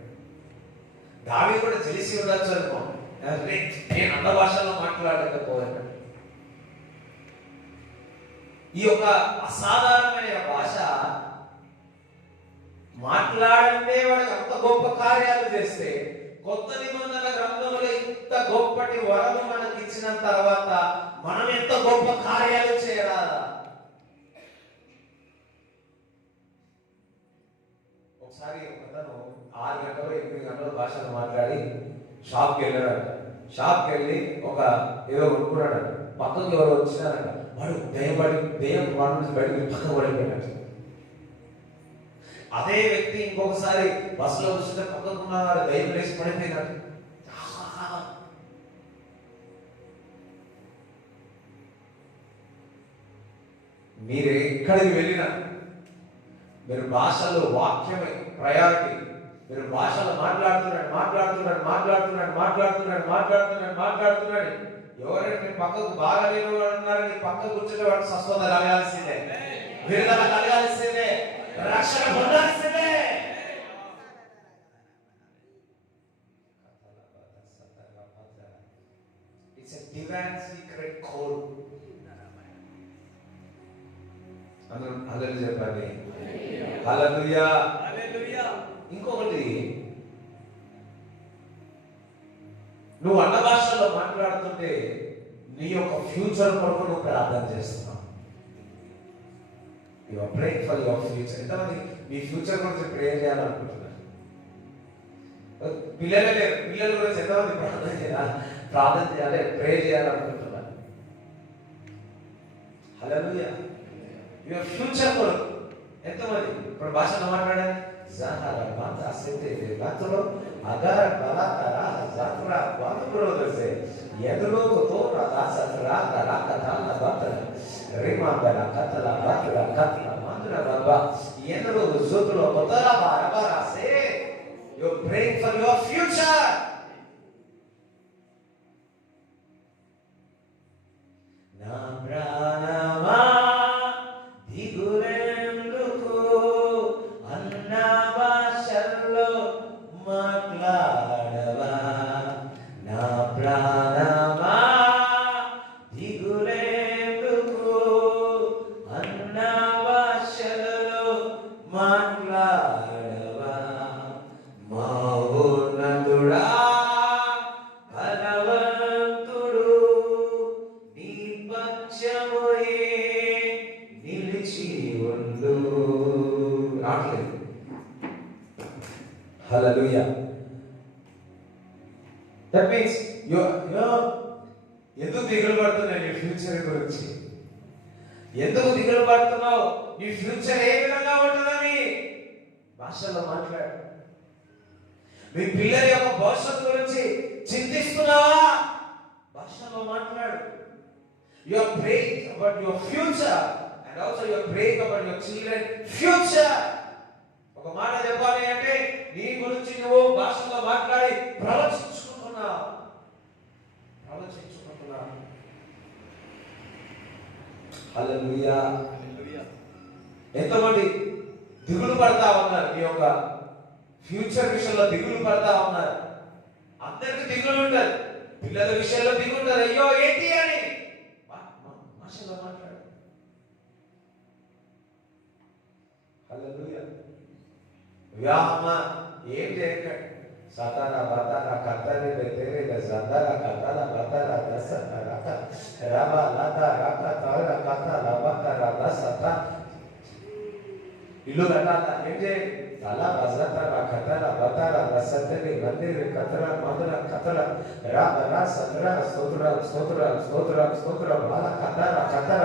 దావీదు కూడా తెలిసి ఉండొచ్చేమో, నేను అన్న భాషలో మాట్లాడలేకపోయాను. ఈ యొక్క అసాధారణమైన భాష మాట్లాడంటే వాడికి అంత గొప్ప కార్యాలు చేస్తే, కొత్త నిబంధన గ్రంథంలో ఇంత గొప్పటి వరము మనకి ఇచ్చిన తర్వాత మనం ఎంత గొప్ప కార్యాలు చేయాలా? ఒకసారి అతను 6 గంటలు 8 గంటల భాషలో మాట్లాడి షాప్కి వెళ్ళాడట. షాప్కి వెళ్ళి ఒక ఏదో కొనుక్కున్నాడట. పక్కకు ఎవరు వచ్చినారట. వాడు దెయ్యం వాడి నుంచి బయటకు పక్కకు పడిపోయినట్టు. అదే వ్యక్తి ఇంకొకసారి బస్సులో కూర్చుంటే పక్కకున్న వాడు దయ్యం లేచి పడిపోయినట్టు. మీరు ఎక్కడికి వెళ్ళినా మీరు భాషలో వాక్యమే ప్రయారిటీ. మీరు భాషలో మాట్లాడుతున్నాడు. ఎవరైనా మీ పక్కకు బాగా లేని వాడు ఉన్నారు, నీ పక్కకు కూర్చుంటే వాడు స్వస్థత కలగాల్సిందే, విడుదల కలగాల్సిందే, రక్షణ పొందాల్సిందే. It's a divine secret code. అందరూ హల్లెలూయా చెప్పండి. హల్లెలూయా. ఇంకొకటి, నువ్వు అన్న భాషలో మాట్లాడుతుంటే నీ యొక్క ఫ్యూచర్ కొరకు నువ్వు ప్రార్థన చేస్తున్నావు. You are praying for your future. ఎంతమంది మీ ఫ్యూచర్ గురించి ప్రేయర్ చేయాలనుకుంటున్నారు? పిల్లలు గురించి ఎంతమంది ప్రార్థన చేయాలి, ప్రేయర్ చేయాలనుకుంటున్నారు? హల్లెలూయా. యువర్ ఫ్యూచర్ కొరకు ఎంతమంది ఇప్పుడు భాషలో మాట్లాడాలి? Zahara banda sete batro agar balakara zatra batro dese yedlo to rata satra galakata la batra rima balakata la batra katla mandra baba yedlo zotro potara bara se. You praying for your future. Na pranama దిగులెందుకు అన్న భాషల్లో మాట్లాడవా? నా ప్రాణమా దిగులెందుకు అన్న భాషల్లో మాట్లాడవా? మహోన్నతుడా బలవంతుడు నీ పక్షమునే నిలిచి ఉండు. రావట్లేదు. హల్లెలూయా. దట్ మీన్స్ ఎందుకు దిగులు పడుతున్నాయి నీ ఫ్యూచర్ గురించి? ఎందుకు దిగులు పడుతున్నావు? నీ ఫ్యూచర్ ఏ విధంగా ఉంటుందని భాషలో మాట్లాడు. మీ పిల్లల యొక్క భవిష్యత్తు గురించి చింతిస్తున్నావా? భాషలో మాట్లాడు. You are praying about your future and also you are praying about your children future. ఒక మాట చెప్పాలి అంటే నీ గురించి నువ్వు భాషలో మాట్లాడి ప్రవచించుకుంటున్నావు. హల్లెలూయా. ఎంతమంది దిగులు పడతా ఉన్నారు? మీ యొక్క ఫ్యూచర్ విషయంలో దిగులు పడతా ఉన్నారు. అందరికి దిగులు ఉంటుంది. పిల్లల విషయంలో దిగులు ఉంటుంది. అయ్యో ఏంటి అని భాషలో మాట్లాడు. హల్లెలూయా. వ్యామ ఏం చేయకండి. సతారా బతారా కత్తరి బెతేరి జందారా కత్తల బతారా దసత రక రబ లత రక తర కత లబతర దసత. ఇల్లు కట్టాలా? ఏం చేయండి? తల బజతర కతల బతర దసతరి మందిర కతర మధుర కతర రబ రసతర స్తోత్ర స్తోత్ర స్తోత్ర స్తోత్ర బల కతర కతర.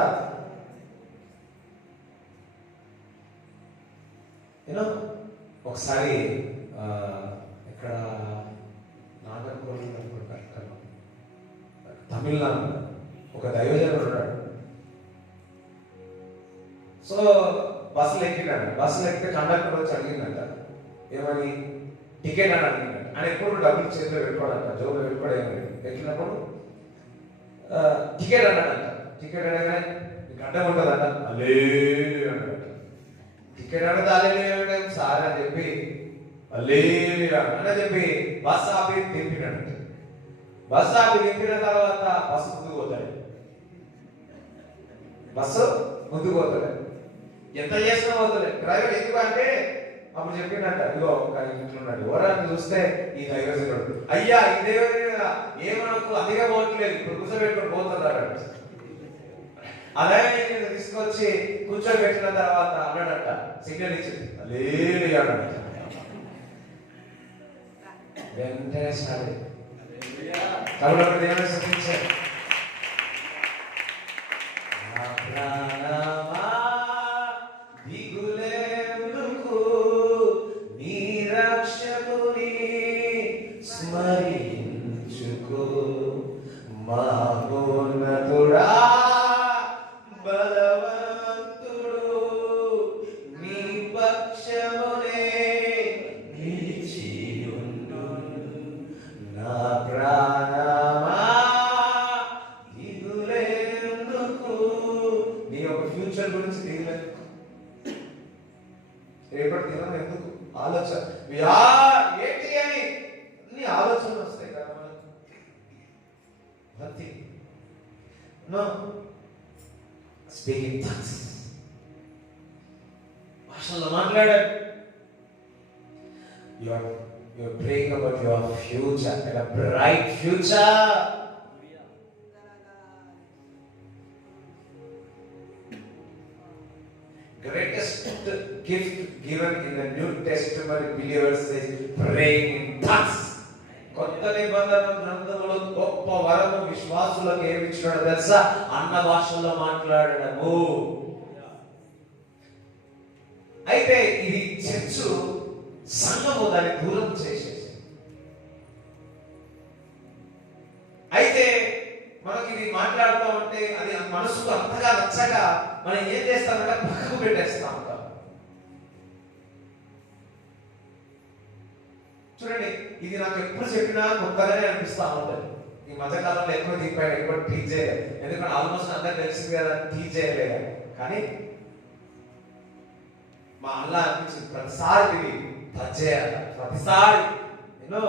ఒకసారి ఇక్కడ నాగర్కోవిల్ అనుకుంటారు, తమిళనాడు ఒక దైవజనుడు ఉన్నాడు. సో బస్సులు ఎక్కినాడు. బస్సులు ఎక్కితే కండక్టర్ వచ్చి అడిగిందంట, ఏమని? టికెట్ అని అడిగిందంట. ఆయన ఎప్పుడు డబ్బులు చేతిలో పెట్టుకోడంట, జోబులో పెట్టుకోవడం ఏమని. ఎక్కినప్పుడు టికెట్ అన్నాడంట. టికెట్ అనగానే గడ్డ ఉంటుందంట. అలే అన్నాడంట. టికెట్ అడిగితే అలే సార్ అని చెప్పి అల్లేలుయా అని చెప్పి బస్ ఆపి దింపినాడు. బస్ ఆపి దింపిన తర్వాత బస్సు ముందుకు పోతాడు. బస్సు ముందుకు పోతాడు. ఎంత చేసినా పోతాడు. డ్రైవర్ ఎందుకు అంటే అప్పుడు చెప్పిందంట, ఇగో ఒక ఇంట్లోన్నాడు, ఎవరని చూస్తే ఈ దైవజనుడు. అయ్యా ఈ దైవజనుడు ఏమనకు అదిగా పోవట్లేదు, ఇప్పుడు కూర్చోబెట్టుకొని పోతున్నాడు. అలాగే తీసుకొచ్చి కూర్చోబెట్టిన తర్వాత అన్నాడంట, సిగ్నల్ ఇచ్చింది అల్లేలుయా అన్నాడంట. వెంటనే సారి కాబట్టి దేవుని స్తుతించారు. నా ప్రాణమా దిగులెందుకు, నీ రక్షకుని స్మరించుకో. మహోన్నతుడా బలవంతుడు నీ పక్షమునే నిలిచి ఉండు. నా ప్రాణమా దిగులెందుకు. నీ యొక్క ఫ్యూచర్ గురించి దిగులెందుకు, రేపటి దినం ఎందుకు ఆలోచన ఏంటి అని అన్ని ఆలోచనలు వస్తాయి కదా మనకు. భక్తి స్పీకింగ్ థాంక్స్, భాషలో మాట్లాడాడు. You're praying about your future and a bright future. Greatest gift given in the New Testament believers is praying in tongues. కొత్త నిబంధన గ్రంథంలో గొప్ప వరము విశ్వాసులకు ఏమి ఇచ్చినాడో తెలుసా? అన్న భాషలో మాట్లాడడము. అయితే ఇది చర్చు సంఘము దాన్ని దూరం చేసేసి, అయితే మనకి ఇది మాట్లాడుతూ ఉంటే అది మనసుకు అంతగా నచ్చక మనం ఏం చేస్తామంటే పక్కకు పెట్టేస్తా ఉంటాం. చూడండి, ఇది నాకు ఎప్పుడు చెప్పినా కొత్తగానే అనిపిస్తా ఉంటుంది. ఈ మధ్యకాలంలో ఎక్కువ దీపాడు, ఎక్కువ టీచ్ చేయలేదు. ఎందుకంటే ఆల్మోస్ట్ అందరికి తెలిసింది కదా, టీచ్ చేయలేదు. కానీ మా అల్లా అనిపించింది ప్రతిసారి ఇది టచ్ చేయాలి. ప్రతిసారి ఎన్నో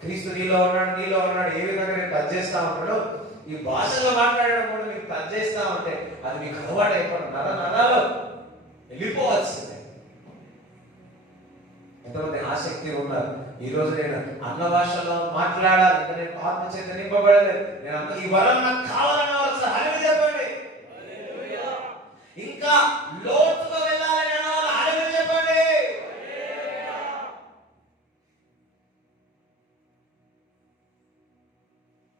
క్రీస్తు నీలో ఉన్నాడు ఏ విధంగా నేను టచ్ చేస్తా ఉంటాడో, ఈ భాషలో మాట్లాడడం కూడా మీకు టచ్ చేస్తా ఉంటే అది మీకు అలవాటు అయిపోతుంది. నరాలు వెళ్ళిపోవలసిందే. ఎంతమంది ఆసక్తి ఉన్నారు? ఈ రోజు నేను అన్న భాషలో మాట్లాడాలి, ఇంకా నేను ఆత్మ చేత నింపబడలేదు, నేను ఈ వరం నాకు కావాలన్న వాళ్ళు హల్లెలూయా చెప్పండి. ఇంకా లోతుగా వెళ్ళాలని అన్న వాళ్ళు హల్లెలూయా చెప్పండి.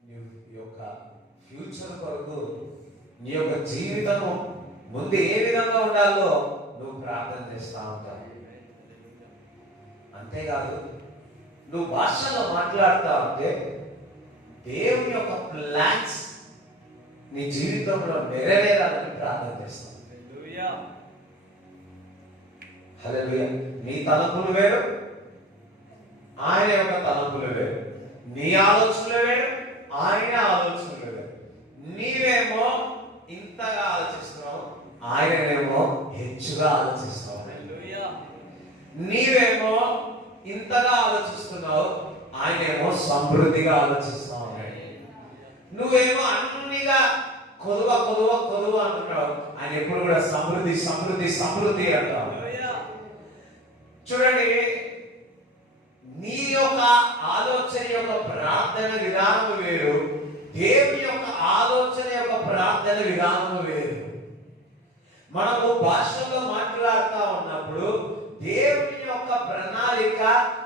నీ యొక్క ఫ్యూచర్ కొరకు నీ యొక్క జీవితము ముందు ఏ విధంగా ఉండాలో నువ్వు ప్రార్థన చేస్తా ఉంటావు. అంతేకాదు నువ్వు భాషలో మాట్లాడుతా ఉంటే దేవుని యొక్క ప్లాన్స్ నీ జీవితంలో నెరవేరాలని ప్రార్థన చేస్తావు. హల్లెలూయా. నీ తలంపులు వేరు, ఆయన యొక్క తలంపులు వేరు. నీ ఆలోచనలు వేరు, ఆయన ఆలోచనలు వేరు. నీవేమో ఇంతగా ఆలోచిస్తున్నావు, ఆయనేమో హెచ్చుగా ఆలోచిస్తున్నావు. నీవేమో ఇంతగా ఆలోచిస్తున్నావు, ఆయనేమో సమృద్ధిగా ఆలోచిస్తున్నావు. నువ్వేమో అన్నిగా కొదువ కొదువ కొదువ అంటున్నావు, ఆయన ఎప్పుడు కూడా సమృద్ధి సమృద్ధి సమృద్ధి అంటావు. చూడండి, నీ యొక్క ఆలోచన యొక్క ప్రార్థన విధానం వేరు, దేవుని యొక్క ఆలోచన యొక్క ప్రార్థన విధానం వేరు. మనము భాషలో మాట్లాడుతూ ఉన్నప్పుడు దేవుని యొక్క ప్రణాళిక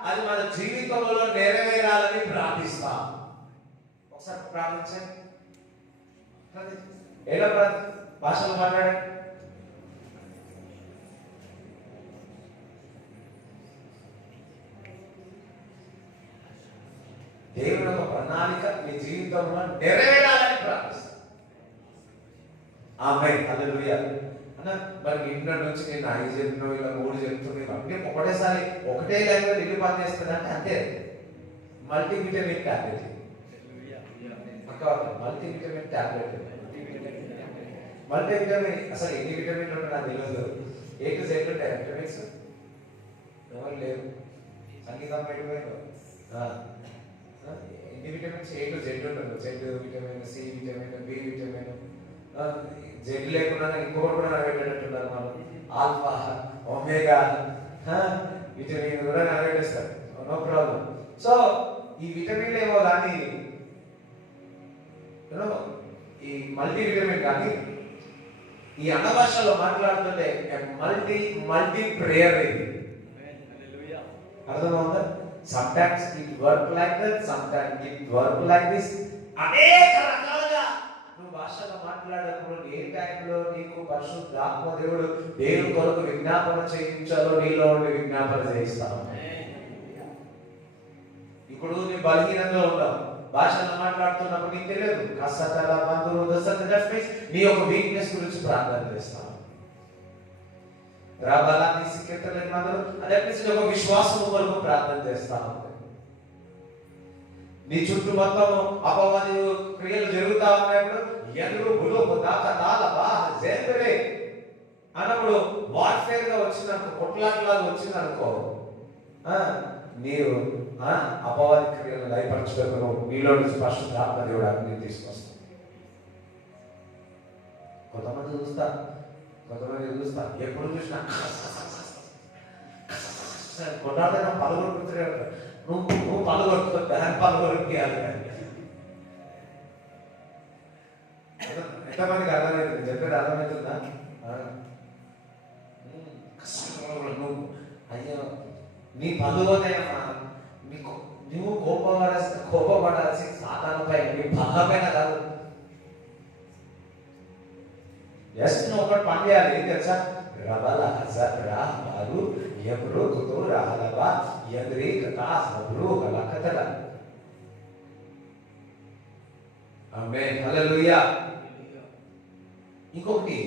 అది మన జీవితంలో నెరవేరాలని ప్రార్థిస్తాం. ఒకసారి ప్రార్థించండి. ఎలా భాషలో మాట్లాడండి. దేవుని యొక్క ప్రణాళిక నీ జీవితంలో నెరవేరాలని ప్రార్థిస్తాం. ఆమేన్. హల్లెలూయా. అన్న మరి ఇంట్లో నుంచి నేను 5 చెప్తున్నావు, ఇలా 3 చెప్తున్నావు, అన్నీ ఒకటేసారి ఒకటే లైన్లో ఇల్లు పని చేస్తుందంటే అంతే. Multivitamin tablet, multivitamin tablet. Multivitamin అసలు ఎన్ని విటమిన్లు ఉంటాయి నాకు తెలియదు. A to Z ఉంటాయి విటమిన్స్. ఎవరు లేరు. సంగీతం పెట్టిపోయారు. ఎన్ని విటమిన్స్ A to Z ఉంటుంది. Z vitamin, C vitamin, B vitamin. Z లేకుండా ఇంకొకటి కూడా నడబెట్టేటట్టున్నారు మనం. ఆల్ఫా, ఒమేగా విటమిన్ కూడా నడబెట్టేస్తారు. No problem. సో ఈ విటమిన్లు ఏమో కానీ ఈ మల్టీ విటమిన్ కానీ ఈ అన్న భాషలో మాట్లాడుతుంటే మల్టీ ప్రేయర్ ఇది. అర్థమవుతుందా? Some times it work like that, some times it work like this. అనేక రకాలుగా నువ్వు భాషలో మాట్లాడేటప్పుడు ఏ టైంలో నీకు పరిశుద్ధాత్మ దేవుడు దేవుని కొరకు విజ్ఞాపన చేయించాలో నీలో ఉండి విజ్ఞాపన చేయిస్తావు. ఇప్పుడు నీ బలహీనంగా ఉన్నావు, భాషలో మాట్లాడుతున్నప్పుడు నీకు తెలియదు. నీ యొక్క వీక్నెస్ గురించి ప్రార్థన చేస్తావు. ఒక విశ్వాసం కొరకు ప్రార్థన చేస్తాను. నీ చుట్టూ మొత్తం అపవాది క్రియలు జరుగుతా ఉన్నప్పుడు అన్నప్పుడు వార్ఫేర్ గా వచ్చిందనుకో, కొట్లాట్లాగా వచ్చిందనుకో, మీరు అపవాది క్రియలను లయపరచుటకు నీలో నుంచి పరిశుద్ధాత్మ దేవుడు అగ్ని తీసుకొస్తాం. కొంతమంది చూస్తా ఎప్పుడు చూసినా కొట్లాడితే పలుగొడుకుతాడు. నువ్వు పలుగొడుతు దాన్ని పలుగొడిపియాలి. ఎంతమందికి అర్థమవుతుంది? చెప్పేది అర్థమవుతుందా? నువ్వు అయ్యో నీ పలువనైనా నువ్వు కోపపడాల్సి సాతానుపై నీ పగపైన కాదు. జస్ట్ నువ్వు ఒకటి పని చేయాలి. ఏం తెలుసా? రబల హజర్ రాహు ఎవరు కుతో రాహలబా ఎదురీ కథా సబ్రు కలకతల. ఆమేన్. హల్లెలూయా. ఇంకొకటి,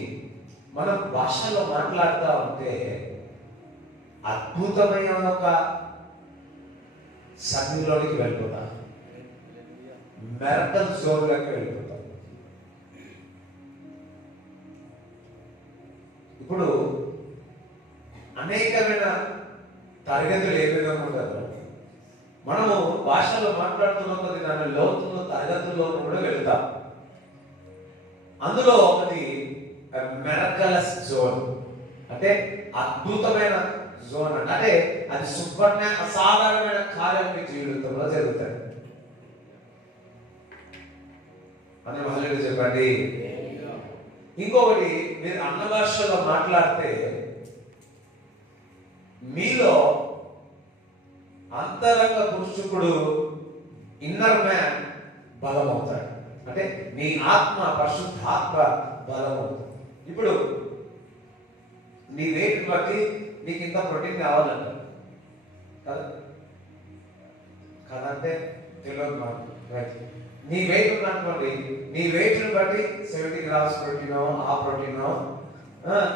మనం భాషలో మాట్లాడుతూ ఉంటే అద్భుతమైన ఒక సన్నిధిలోనికి వెళ్ళిపోతాం, మెరకల్ జోన్లోకి వెళ్ళిపోతాం. ఇప్పుడు అనేకమైన తరగతులు ఏ విధంగా ఉంటారు. మనము భాషలో మాట్లాడుతున్న కొద్ది దాని లోతుల్లో తరగతుల్లో కూడా వెళ్తాం. అందులో ఒకటి మెరకలస్ జోన్, అంటే అద్భుతమైన జోన్. అంటే అది అసాధారణమైన కార్యం మీ జీవితంలో జరుగుతాయి అని మళ్ళీ చెప్పండి. ఇంకొకటి, మీరు అన్న భాషలో మాట్లాడితే మీలో అంతరంగ పురుషుడు ఇన్నర్ మ్యాన్ బలమవుతాడు. అంటే నీ ఆత్మ, పరిశుద్ధాత్మ బలమవుతుంది. ఇప్పుడు నీ వెయిట్ బట్టి నీకు ఇంత ప్రోటీన్ కావాలంట కదా, కదంటే తెలియదు నాకు. రైట్, నీ వెయిట్ ఉందనుకోండి, నీ వెయిట్ని బట్టి 70 గ్రామ్స్ ప్రోటీనో ఆ ప్రోటీనో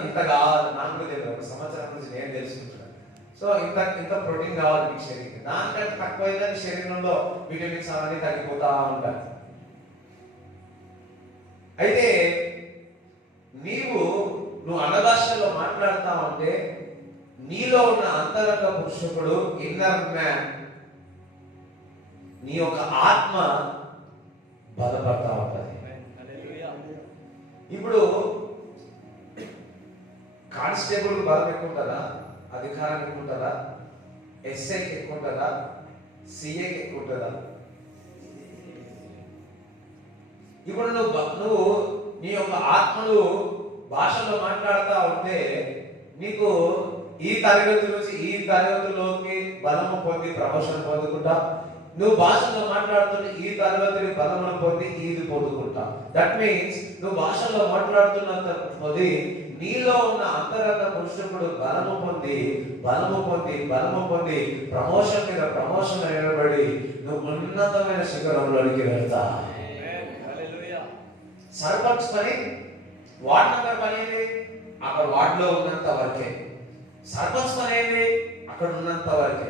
ఇంత కావాలి. నాకు కూడా తెలియదు, ఒక సంవత్సరం నుంచి నేను తెలుసుకుంటున్నాను. సో ఇంత ఇంత ప్రోటీన్ కావాలి మీ శరీరం. దానికంటే తక్కువైనా నీ శరీరంలో విటమిన్స్ అవన్నీ తగ్గిపోతా ఉంటాయి. అయితే నువ్వు అన్నభాషలో మాట్లాడుతా ఉంటే నీలో ఉన్న అంతరంగ పురుషుడు, ఇన్నర్ మ్యాన్, నీ యొక్క ఆత్మ బలపడతా ఉంటుంది. ఇప్పుడు కానిస్టేబుల్ బలం ఎక్కువ ఉంటుందా, అధికారం ఎక్కువ ఉంటుందా, ఎస్ఐకి ఎక్కువ ఉంటుందా, సిఐకి ఎక్కువ ఉంటుందా? ఇప్పుడు నువ్వు నీ యొక్క ఆత్మలు భాషలో మాట్లాడుతూ ఉంటే నీకు ఈ తరగతి నుంచి ఈ తరగతిలోకి బలము పొంది ప్రమోషన్ పొందుకుంటా, నువ్వు భాషలో మాట్లాడుతుంటే ఈ తరగతిని బలమును పొంది ఇది పొందుకుంటా. దట్ మీన్స్ నువ్వు భాషలో మాట్లాడుతున్నంత కొద్ది నీలో ఉన్న అంతరంగ పురుషుడు బలము పొంది ప్రమోషన్ మీద ప్రమోషన్ నిలబడి నువ్వు ఉన్నతమైన శిఖరంలోనికి వెళ్తా. సర్పంచ్ పని వార్డ్ నంబర్ పని ఏంటి? అక్కడ వార్డులో ఉన్నంత వరకే. సర్పంచ్ పని ఏంటి? అక్కడ ఉన్నంత వరకే.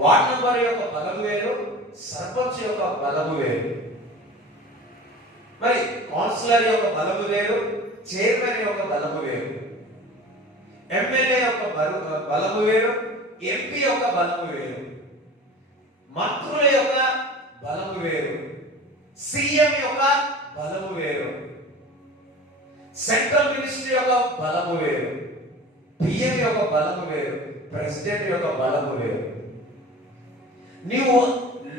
వార్డ్ నంబర్ యొక్క బలము వేరు, సర్పంచ్ యొక్క బలము వేరు. మరి కౌన్సిలర్ యొక్క బలము వేరు, చైర్మన్ యొక్క బలము వేరు, ఎమ్మెల్యే యొక్క బలము వేరు, ఎంపీ యొక్క బలము వేరు, మంత్రుల యొక్క బలము వేరు, సీఎం యొక్క బలము వేరు, సెంట్రల్ మినిస్ట్రీ యొక్క బలము వేరు, పిఎం యొక్క బలము వేరు, ప్రెసిడెంట్ యొక్క బలము వేరు.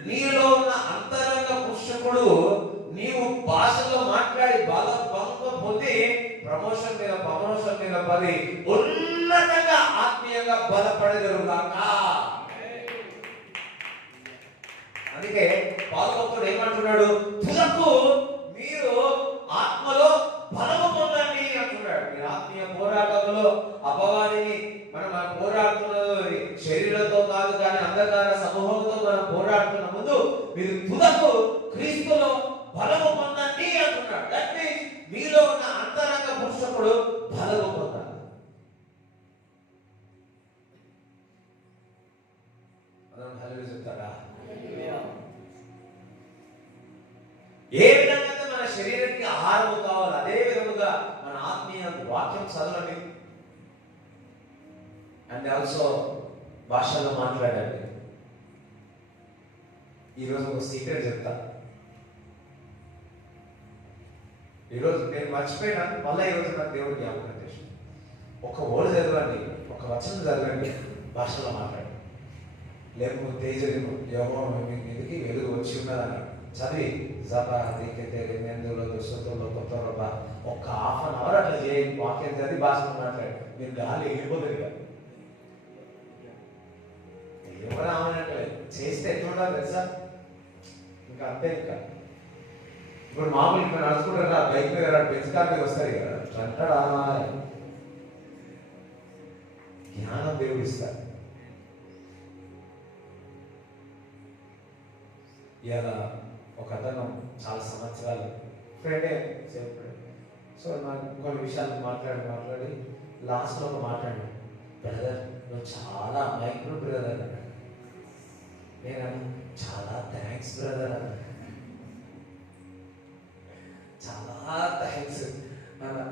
నీలో ఉన్న అంతరంగ పురుషుడు నీవు భాషలో మాట్లాడి బలం పొంది ప్రమోషన్ మీద పడి ఉన్నతంగా ఆత్మీయంగా బలపడగలుగుతాక. అందుకే పాల్గొప్పుడు ఏమంటున్నాడు? తులకు మీరు ఆత్మలో బలము పొందండి అంటున్నాడు. మీ ఆత్మీయ పోరాటంలో అపవాదిని మనం పోరాడుతున్నది శరీరంతో కాదు, కానీ అంధకార సమూహంతో మనం పోరాడుతున్న ముందు మీరు తులకు క్రీస్తులో బలము పొందండి అంటున్నాడు. దట్ మీన్స్ మీలో ఉన్న అంతరంగ పురుషుడు బలము పొందాలి. చెప్తారా? ఏ విధంగా మన శరీరానికి ఆహారం కావాలి, అదే విధముగా మన ఆత్మీయ వాక్యం చదవండి. అండ్ ఆల్సో భాషలో మాట్లాడండి. ఈరోజు ఒక సీక్రెట్ చెప్తా. ఈరోజు నేను మర్చిపోయినాను, మళ్ళీ ఈరోజు నాకు దేవుడు జ్ఞాపకం చేసి ఒక ఓడి చదవండి, ఒక వచనం చదవండి, భాషలో మాట్లాడండి. లేకపోతే తేజము యోగో మీదకి వెలుగు వచ్చి ఉన్నదని చదివి జపా దిక్కితే రెండెందులో దుస్తుల్లో కొత్త ఒక్క హాఫ్ అన్ అవర్ అట్లా చేయండి. వాక్యం చదివి భాషలో మాట్లాడి మీరు గాలి వెళ్ళిపోతుంది కదా. ఎవరు ఆమెనంటే చేస్తే ఎట్లుండాలి తెలుసా? ఇంకా అంతే. ఇంకా ఇప్పుడు మామూలు ఇక్కడ నడుచుకుంటారు కదా, బైక్ మీద బెంచ్ కార్ మీద వస్తారు కదా, అంటాడా? జ్ఞానం దేవుడు ఇస్తారు. ఇలా ఒక అతను చాలా సంవత్సరాలు ఫ్రెండే చెప్పాడు. సో నాకు కొన్ని విషయాలు మాట్లాడి లాస్ట్లో ఒక మాట్లాడి, బ్రదర్ నువ్వు చాలా అమాయకుడు బ్రదర్ అన్నాడు. నేను చాలా థ్యాంక్స్ బ్రదర్ అన్నా. చాలా థ్యాంక్స్ అన్నా.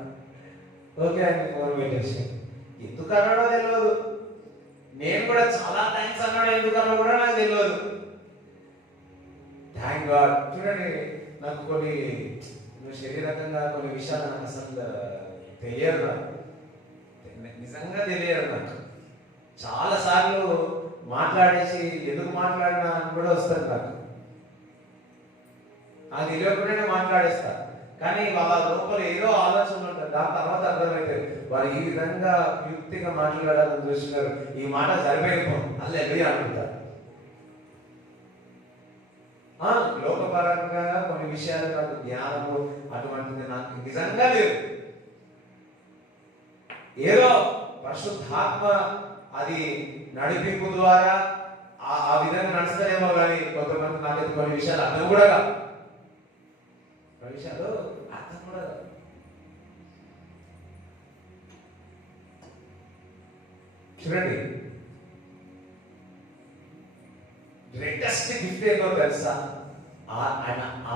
ఓకే అని ఫోన్ పెట్టేసి ఎందుకు అన్నాడో తెలియదు. నేను కూడా చాలా థ్యాంక్స్ అన్నాడు, ఎందుకు అన్నా కూడా నాకు తెలియదు. Thank God. చూడండి, నాకు కొన్ని శరీరకంగా కొన్ని విషయాలు నాకు అసలు తెలియదు, నిజంగా తెలియదు. నాకు చాలా సార్లు మాట్లాడేసి ఎందుకు మాట్లాడినా అని కూడా వస్తుంది. నాకు తెలియకుండానే మాట్లాడేస్తా, కానీ వాళ్ళ లోపల ఏదో ఆలోచన ఉంటుంది. దాని తర్వాత అర్థమైతే వారు ఈ విధంగా యుక్తిగా మాట్లాడాలని చూస్తున్నారు, ఈ మాట సరిపోయిపో అలా ఎవి అనుకుంటారు. లోకపరంగా కొన్ని విషయాలు నాకు జ్ఞానము అటువంటిది నాకు నిజంగా లేదు. ఏదో పరిశుద్ధాత్మ అది నడిపింపు ద్వారా ఆ విధంగా నడుస్తారేమో కానీ కొంతమంది నాకైతే కొన్ని విషయాలు అర్థం కూడా కాదు. కొన్ని విషయాలు అర్థం కూడా కాదు. చూడండి, గ్రేటెస్ట్ గిఫ్ట్ ఏంటో తెలుసా?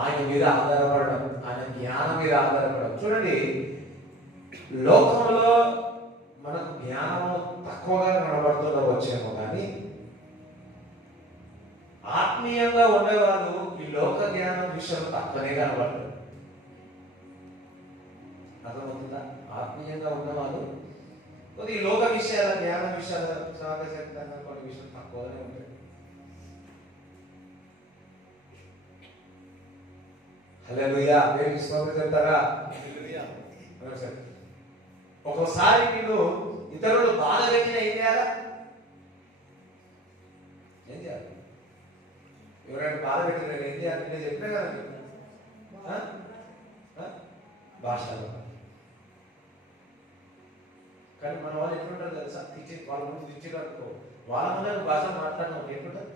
ఆయన మీద ఆధారపడడం, ఆయన జ్ఞానం మీద ఆధారపడడం. చూడండి, లోకంలో మనకు జ్ఞానం తక్కువగా కనబడుతుండవచ్చేమో కానీ ఆత్మీయంగా ఉండేవాళ్ళు ఈ లోక జ్ఞానం విషయం తక్కువనే కనబడతారు. అర్థమవుతుందా? ఆత్మీయంగా ఉన్నవాళ్ళు కొద్ది లోక విషయాల జ్ఞాన విషయాల సాగశక్తంగా కొన్ని విషయాలు తక్కువగానే ఉంటాయి. హల్లెలూయా, దేవునికి స్తోత్రం చెప్తారా? ఒక్కోసారి నేను ఇతరులు బాధ పెట్టిన ఏం చేయాలా? ఏం చేయాలి? ఎవరైనా బాధ పెట్టిన ఏం చేయాలి? నేను చెప్పినా కదండి భాషలో. కానీ మన వాళ్ళు ఎట్లుంటారు తెలుసా? వాళ్ళ ముందు తెచ్చినట్టు వాళ్ళ ముందే భాష మాట్లాడినావు ఎట్లుంటారు?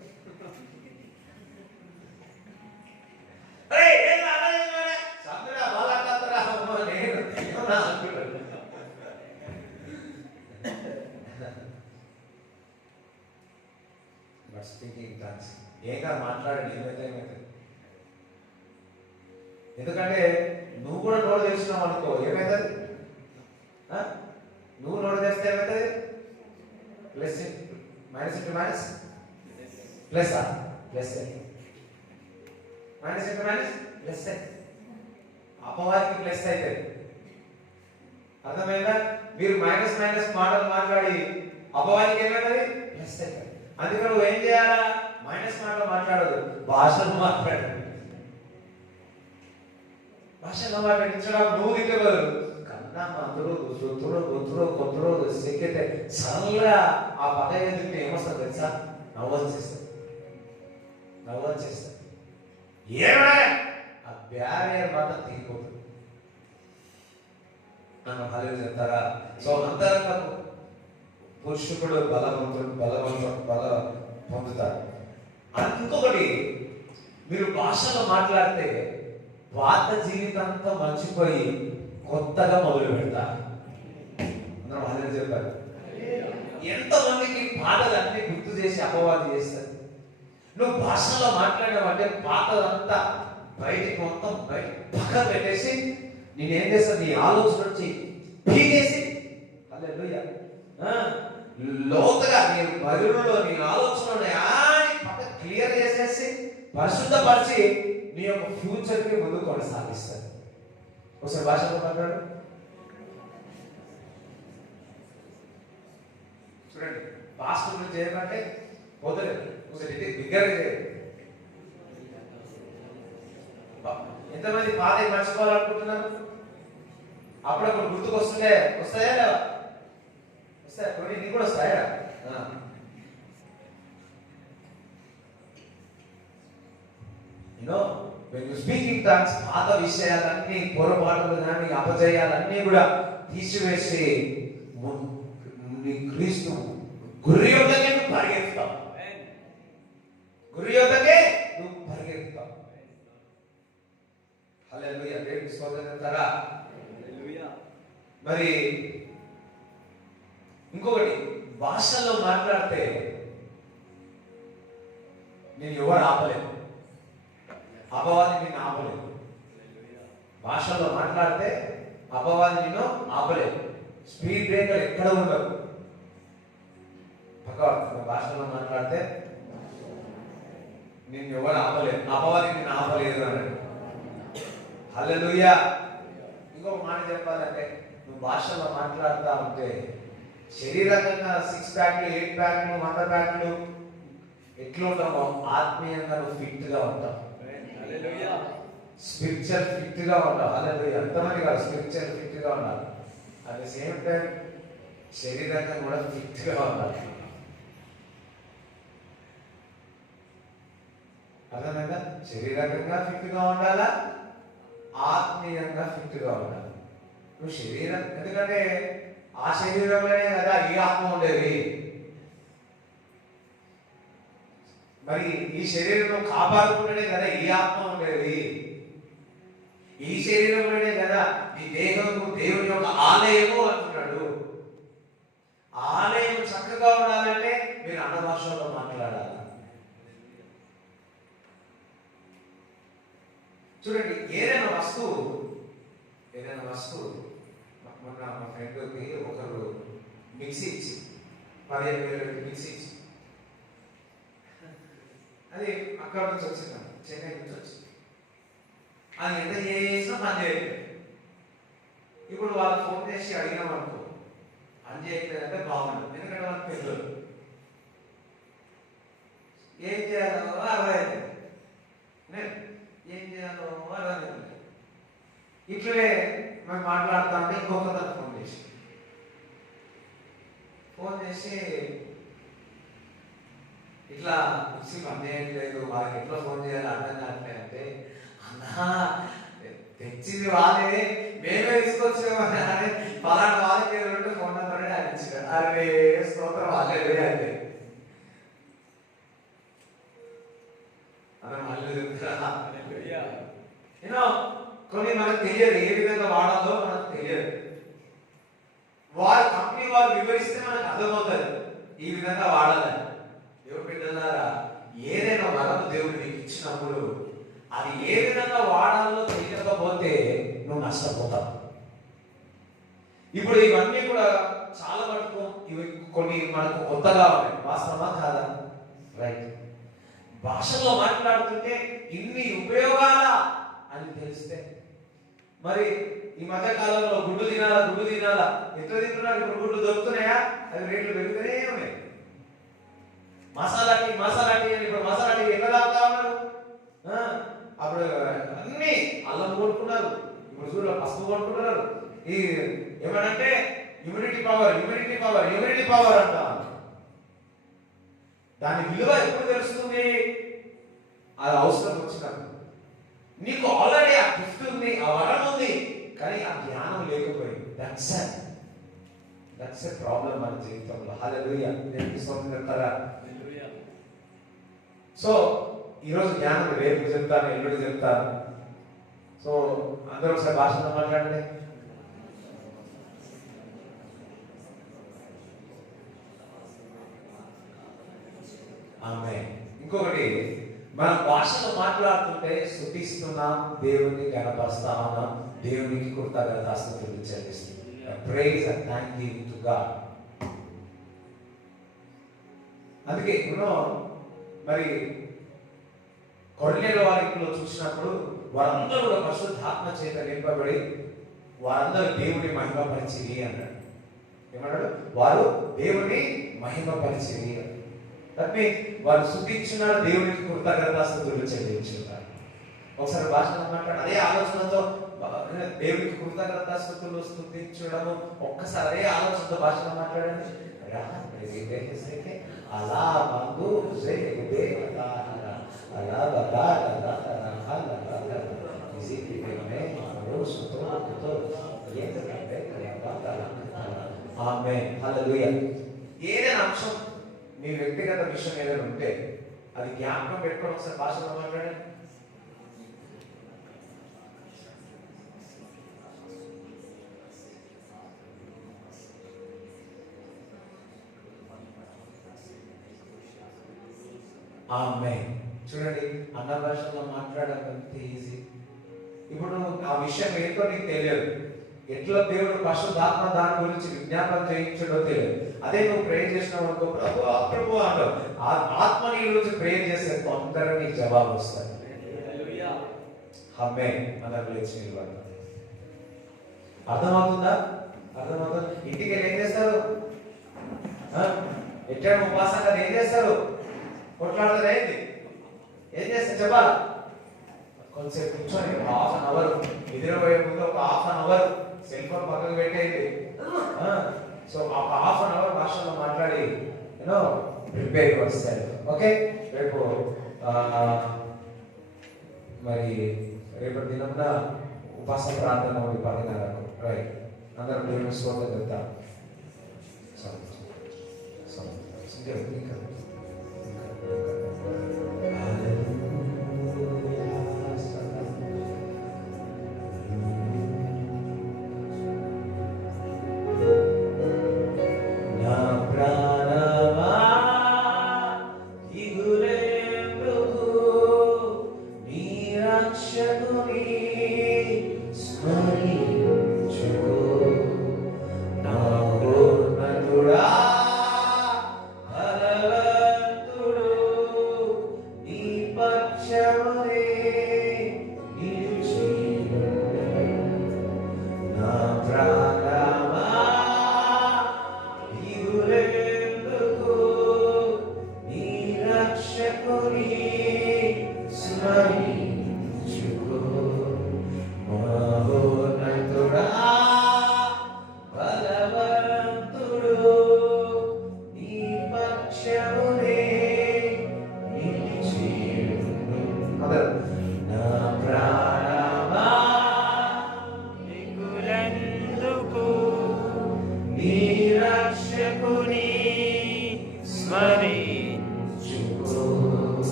ఏం కాదు, మాట్లాడండి, ఏమైతే. ఎందుకంటే నువ్వు కూడా నోరు తెలిసినావు అనుకో, ఏమవుతుంది? నువ్వు నోరు తెస్తే ఏమవుతుంది? Plus minus into minus plus plus minus into minus plus అపవాదికి ప్లస్ అవుతుంది. అర్థమైందా? మీరు మైనస్ మైనస్ మాటలు మాట్లాడి అపవాదికి ఏమవుతుంది? ప్లస్ అవుతుంది. అందుకని నువ్వు ఏం చేయాలా? మైనస్ మాటలు మాట్లాడదు, భాషలు మాట్లాడు. భాషలో మాట్లాడించడం నువ్వు దిగ్గరు కన్నా అందరూ శుద్ధుడు గొంతుడు కొందరు సిక్కితే సరళ ఆ పదవి ఎందుకు ఏమొస్తుంది తెలుసా? నవ్వొచ్చేస్తుంది. ఏమన్నా ఆ బ్యారియర్ మాట తీరిపోతుంది. నన్ను హల్లెలూయా చెప్తారా? సో అంతరంగా పురుషుడు బల పొందుతారు. ఇంకొకటి, మీరు భాషలో మాట్లాడితే పాత జీవితంతో మర్చిపోయి కొత్తగా మొదలు పెడతారు. అందరూ హల్లెలూయా చెప్పారు. ఎంతమందికి పాతలన్నీ గుర్తు చేసి అపవాది చేస్తారు. నువ్వు భాషలో మాట్లాడావంటే పాతదంతా బయటికి మొత్తం బయట పక్కన పెట్టేసి నేనేం చేస్తాను? నీ ఆలోచన నుంచి పీకేసి హల్లెలూయా లోతుగా నీ బరువులో నీ ఆలోచనలో పక్క క్లియర్ చేసేసి పరిశుద్ధపరిచి నీ యొక్క ఫ్యూచర్ కి ముందు కొనసాగిస్తారు. ఒకసారి భాషలో మాట్లాడు. చూడండి, భాష గురించి చేయమంటే వదలేదు. ఒకసారి బిగ్గరగా చేయండి. ఎంతమంది పాత మర్చిపోవాలనుకుంటున్నారు? అప్పుడప్పుడు గుర్తుకు వస్తాయా లేవా? వస్తాయి. కొన్ని నీకు కూడా వస్తాయా? when you speak in tongues, పాత విషయాలన్నీ, పొరపాటులు కానీ అపజయాలన్నీ కూడా తీసివేసి క్రీస్తు గురి యొద్దకే నువ్వు పరిగెత్తుతావు. గురి యొద్దకే నువ్వు పరిగెత్తుతావు. హల్లెలూయా, దేవునికి స్తోత్రం చెప్తారా? మరి ఇంకొకటి, భాషల్లో మాట్లాడితే నేను ఎవరు ఆపలేదు, అపవాది నిన్ను ఆపలేదు. భాషల్లో మాట్లాడితే అపవాది నిన్ను ఆపలేదు. స్పీడ్ బ్రేకర్ ఎక్కడ ఉండవు. పక్క భాషల్లో మాట్లాడితే నిన్ను ఎవరు ఆపలేదు, అపవాది నిన్ను ఆపలేదు అన్నాడు. హల్లెలూయా. ఇంకొక మాట చెప్పాలంటే, నువ్వు భాషలో మాట్లాడుతూ ఉంటే శరీరంగా 6 ప్యాక్లు 8 ప్యాక్లు 100 ప్యాక్లు ఎట్లా ఉంటామో ఆత్మీయంగా నువ్వు ఫిట్ గా ఉంటావు. స్పిరిచువల్ ఫిట్ గా ఉంటావు. హల్లెలూయా. ఎంతమంది కాదు స్పిరిచువల్ ఫిట్ గా ఉండాలి. అట్ ది సేమ్ టైం శరీరంగా కూడా ఫిట్ గా ఉండాలి. అర్థమైందా? శరీరంగా ఫిట్ గా ఉండాలా, ఆత్మీయంగా ఫిట్ గా ఉండాలి. నువ్వు శరీరం, ఎందుకంటే ఆ శరీరంలోనే కదా ఈ ఆత్మ ఉండేది. మరి ఈ శరీరంలో కాపాడుకుంటేనే కదా ఈ ఆత్మ ఉండేది. ఈ శరీరంలోనే కదా ఈ దేహము దేవుని యొక్క ఆలయము అంటున్నాడు. ఆలయం చక్కగా ఉండాలంటే మీరు అన్న భాషలో మాట్లాడాలి. చూడండి, ఏదైనా వస్తువు మొన్న మా ఫ్రెండ్కి ఒకరు మిక్సీ ఇచ్చి 15,000 మిక్సీ ఇచ్చి, అది అక్కడ నుంచి వచ్చింది, చెన్నై నుంచి వచ్చింది. అది ఎంత చేసినా పని చేయలేదు. ఇప్పుడు వాళ్ళు ఫోన్ చేసి అడిగినాం అనుకో, పని చేయట్లేదంటే బాగుండదు. ఎందుకంటే వాళ్ళకి పిల్లలు ఏం చేయాలో అర్థమైంది, ఏం చేయాలో అర్థమైంది. ఇట్లనే మేము మాట్లాడుతామంటే ఇంకొకరు ఫోన్ చేసి ఇట్లా మిక్సీ పని చేయట్లేదు, వాళ్ళకి ఎట్లా ఫోన్ చేయాలి అర్థం కావట్లేదు అంటే, అన్నా తెచ్చింది వాళ్ళే, మేమే తీసుకొచ్చామని పలానా వాళ్ళకి రెండు ఫోన్ నెంబర్ అనిపించారు. అరే స్తోత్రం, వాళ్ళే అంటే అతను మళ్ళీ చెప్తారా? కొన్ని మనకు తెలియదు, ఏ విధంగా వాడాలో మనకు తెలియదు. వారి కంపెనీ వారు వివరిస్తే మనకు అర్థమవుతుంది ఈ విధంగా వాడాలని. దేవుడు బిడ్డలారా, ఏదైనా వరము దేవుడు నీకు ఇచ్చినప్పుడు అది ఏ విధంగా వాడాలో తెలియకపోతే నువ్వు నష్టపోతావు. ఇప్పుడు ఇవన్నీ కూడా చాలా మటుకు ఇవి కొన్ని మనకు కొత్తగా ఉన్నాయి. వాస్తవమా కాదా? రైట్. భాషలో మాట్లాడుతుంటే ఇన్ని ఉపయోగాలా అని తెలిస్తే, మరి ఈ మధ్య కాలంలో గుడ్డు తినాలా ఎట్లా తింటున్నారు? ఇప్పుడు గుడ్డు దొరుకుతున్నాయా? అది రేట్లు పెరుగుతూనే ఉన్నాయి. మసాలా టీ అని ఇప్పుడు మసాలా టీ ఎట్లా తాగుతా ఉన్నారు? అప్పుడు అన్ని అల్లం కొనుక్కున్నారు, ఇప్పుడు చూడ పసుపు కొనుక్కున్నారు. ఈ ఏమనంటే ఇమ్యూనిటీ పవర్ అంట. దాని విలువ ఎప్పుడు తెలుస్తుంది? అది అవసరం వచ్చినప్పుడు. నీకు ఆల్రెడీ ఆ గిఫ్ట్ ఉంది, ఆ వరం ఉంది, కానీ ఆ జ్ఞానం లేకపోయింది. దట్స్ ఎ ప్రాబ్లం మన జీవితంలో. హల్లెలూయా, దేవునికి స్తోత్రం చెప్తారా? సో ఈరోజు జ్ఞానం రేపు చెప్తాను, ఎల్లుండి చెప్తాను. సో అందరూ ఒకసారి భాషలో మాట్లాడండి. ఆమేన్. ఇంకొకటి, మనం భాషలో మాట్లాడుతుంటే స్తుతిస్తున్నాం, దేవుని గణపరుస్తా ఉన్నాం, దేవునికి కృతజ్ఞతాస్తుతులు చెల్లిస్తున్నాం. Praise and thanks to God. అందుకే మరి కొర్నేలు వారి ఇంట్లో చూసినప్పుడు వారందరూ కూడా పరిశుద్ధాత్మ చేత నింపబడి వారందరూ దేవుని మహిమపరిచిరి అన్నాడు. ఏమన్నాడు? వారు దేవుని మహిమపరిచిరి. వారు స్తుతించున్నారు, దేవునికి కృతజ్ఞతాస్తుతులు చెల్లించున్నారు. ఒకసారి భాషలో మాట్లాడు, అదే ఆలోచనతో దేవునికి కృతజ్ఞతాస్తుతులు స్తుతించడము, ఒక్కసారి అదే ఆలోచనతో భాషలో మాట్లాడండి. అలా బంధు ఏదైనా అంశం మీ వ్యక్తిగత విషయం ఏదైనా ఉంటే అది జ్ఞాపకం పెట్టుకొని ఒకసారి భాషలో మాట్లాడండి. ఆమేన్. చూడండి, అన్న భాషలో మాట్లాడాలంటే ఈజీ. ఇప్పుడు ఆ విషయం ఏంటో నీకు తెలియదు, ఎట్లా దేవుడు పరిశుద్ధాత్మ దాని గురించి విజ్ఞాపన చేయించడో తెలియదు. అదే నువ్వు ప్రేయర్ చేసినావు అనుకో, ప్రభు అన్నావు, ఆత్మ నీ గురించి ప్రేయర్ చేస్తే తొందరగా నీకు జవాబు వస్తుంది. ఆమేన్. అందరూ లేచి నిలబడండి. అర్థమవుతుందా? ఇంటికి వెళ్ళి ఏం చేస్తారు? ఎట్లా ఉపాసంగా ఏం చేస్తారు? కొట్లాడతారు. ఏం చేస్తారు చెప్పాలా? కొంచెంసేపు కూర్చొని ఒక ½ నిద్రపోయే ముందు ఒక ½ సెల్ ఫోన్ పక్కకు పెట్టేయండి. సో ఒక ½ భాషలో మాట్లాడి ప్రిపేర్ యువర్ సెల్ఫ్. ఓకే, రేపు మరి రేపటి దినంలో ఉపాసన ప్రార్థన ఉంది 10:30. రైట్, అందరం దేవుని స్తోత్రం చెప్తాం.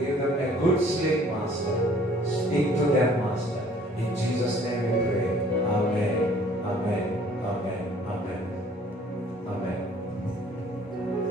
Give them a good sleep, Master. Speak to them, Master. In Jesus' name we pray.